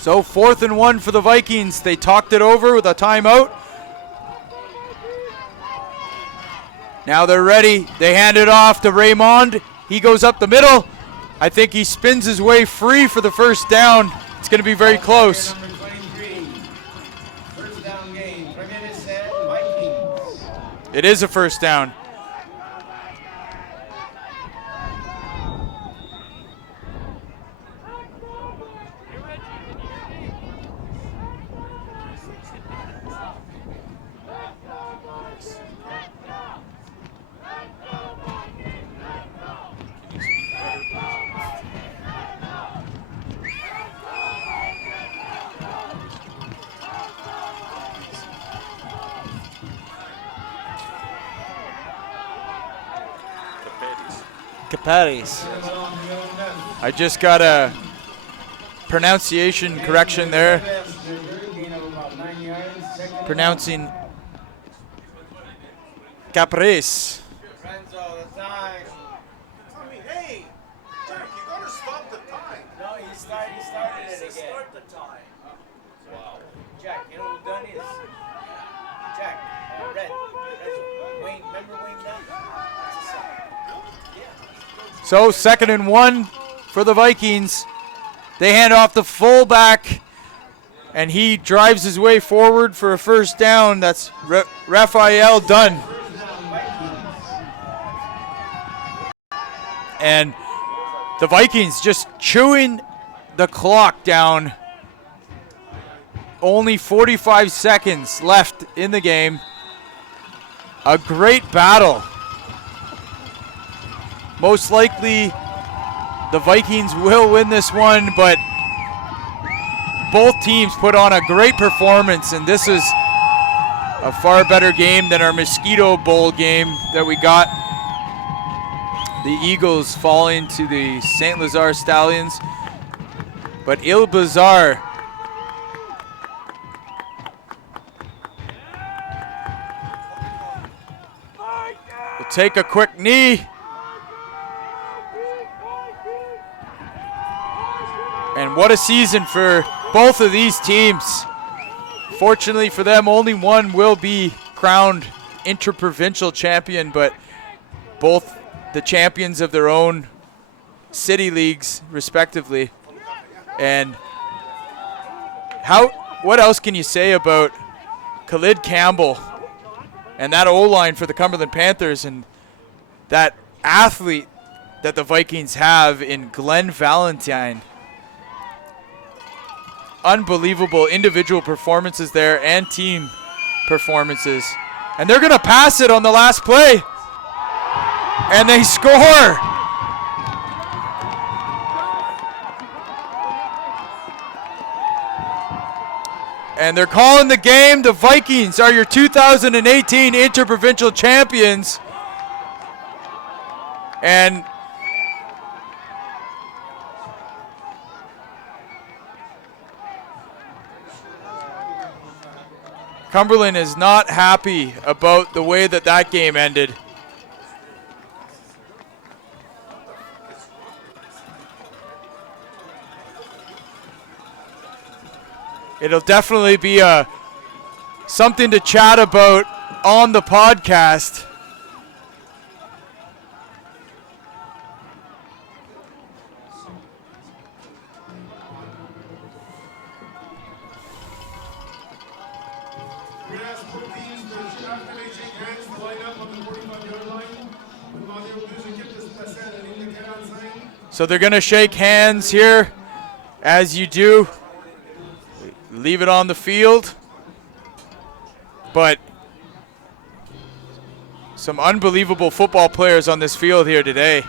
So 4th and 1 for the Vikings. They talked it over with a timeout. Now they're ready. They hand it off to Raymond. He goes up the middle. I think he spins his way free for the first down. It's going to be very close. It is a first down. Caparis. I just got a pronunciation correction there. Pronouncing Capris. Hey, Jack, you gotta stop the time. No, he started it again. Start the time. Wow. Jack, you know what done is? Jack, Red. Wayne, remember Wayne Dunn? So 2nd and 1 for the Vikings. They hand off the fullback, and he drives his way forward for a first down. That's Raphael Dunn. And the Vikings just chewing the clock down. Only 45 seconds left in the game. A great battle. Most likely the Vikings will win this one, but both teams put on a great performance, and this is a far better game than our Mosquito Bowl game that we got. The Eagles falling to the St. Lazare Stallions. But Il Bazar will take a quick knee. And what a season for both of these teams. Fortunately for them, only one will be crowned Inter-Provincial champion, but both the champions of their own city leagues, respectively. And what else can you say about Khalid Campbell and that O-line for the Cumberland Panthers, and that athlete that the Vikings have in Glenn Valentine? Unbelievable individual performances there and team performances. And they're going to pass it on the last play. And they score. And they're calling the game. The Vikings are your 2018 Inter-Provincial champions. And Cumberland is not happy about the way that game ended. It'll definitely be something to chat about on the podcast. So they're going to shake hands here, as you do. Leave it on the field. But some unbelievable football players on this field here today.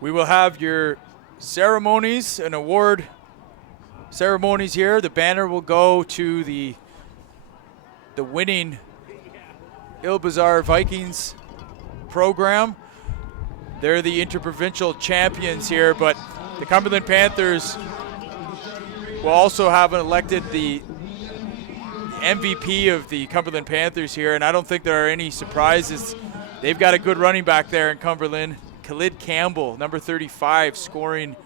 We will have your ceremonies and award ceremonies here. The banner will go to the winning Ilbazar Vikings program. They're the Inter-Provincial champions here, but the Cumberland Panthers will also have elected the MVP of the Cumberland Panthers here, and I don't think there are any surprises. They've got a good running back there in Cumberland. Khalid Campbell, number 35, scoring,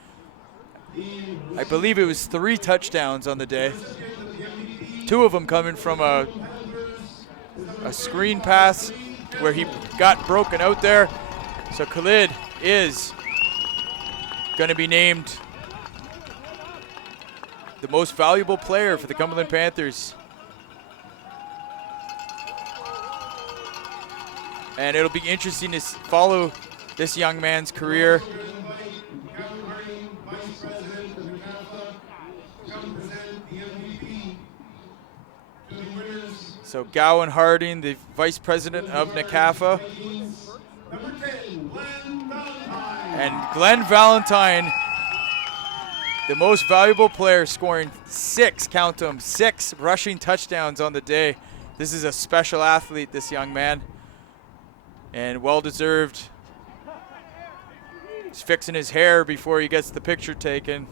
I believe it was 3 touchdowns on the day. 2 of them coming from a screen pass where he got broken out there. So Khalid is going to be named the most valuable player for the Cumberland Panthers. And it'll be interesting to follow this young man's career. So Gowan Harding, the vice president of NACAFA. And Glenn Valentine, the most valuable player, scoring 6, count them, 6 rushing touchdowns on the day. This is a special athlete, this young man, and well-deserved. He's fixing his hair before he gets the picture taken.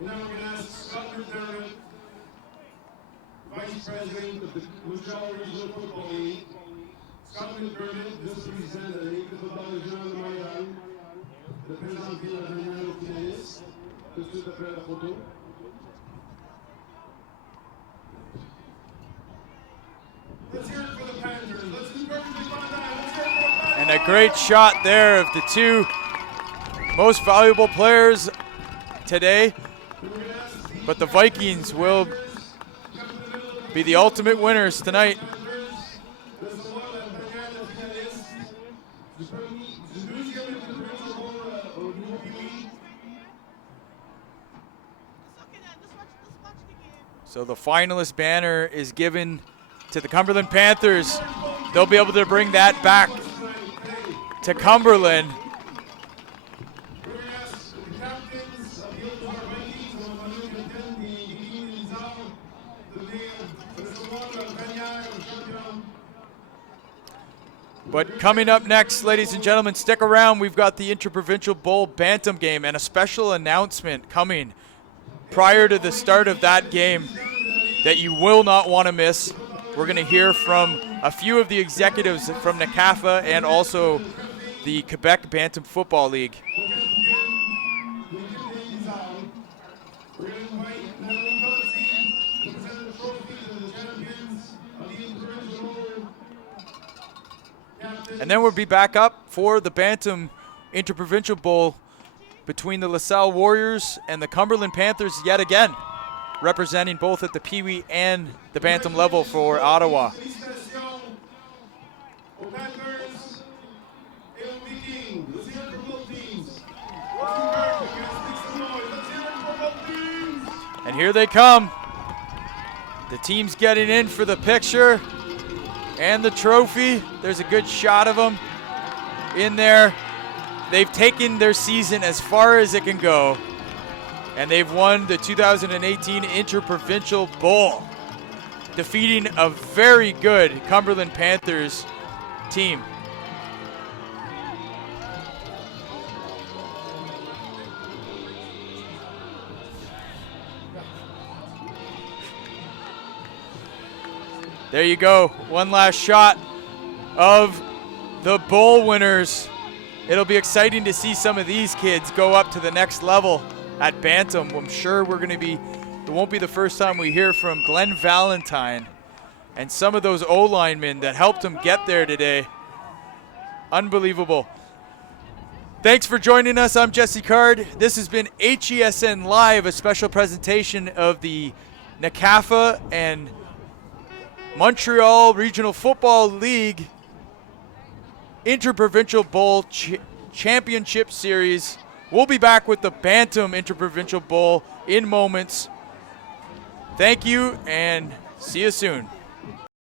Now we're going to ask Scott McDermott, Vice President of the Montreal Regional Football League. Scott McDermott, vice-président de la Ligue de football régionale de Montréal, de présenter la dernière au finaliste, tout de suite après la photo. Let's hear it for the Panthers. Let's do perfectly fine time. Let's hear it for the Panthers. And a great shot there of the 2 most valuable players today, but the Vikings will be the ultimate winners tonight. So the finalist banner is given to the Cumberland Panthers. They'll be able to bring that back to Cumberland. But coming up next, ladies and gentlemen, stick around. We've got the Inter-Provincial Bowl Bantam game and a special announcement coming prior to the start of that game that you will not want to miss. We're going to hear from a few of the executives from NACAFA and also the Quebec Bantam Football League. And then we'll be back up for the Bantam Inter-Provincial Bowl between the LaSalle Warriors and the Cumberland Panthers yet again, representing both at the Peewee and the Bantam level for Ottawa. And here they come. The team's getting in for the picture and the trophy. There's a good shot of them in there. They've taken their season as far as it can go, and they've won the 2018 Inter-Provincial Bowl, defeating a very good Cumberland Panthers team. There you go. One last shot of the bowl winners. It'll be exciting to see some of these kids go up to the next level at Bantam. I'm sure it won't be the first time we hear from Glenn Valentine and some of those O-linemen that helped him get there today. Unbelievable. Thanks for joining us. I'm Jesse Card. This has been HESN Live, a special presentation of the NACAFA and Montreal Regional Football League Inter-Provincial Bowl Championship Series. We'll be back with the Bantam Inter-Provincial Bowl in moments. Thank you and see you soon.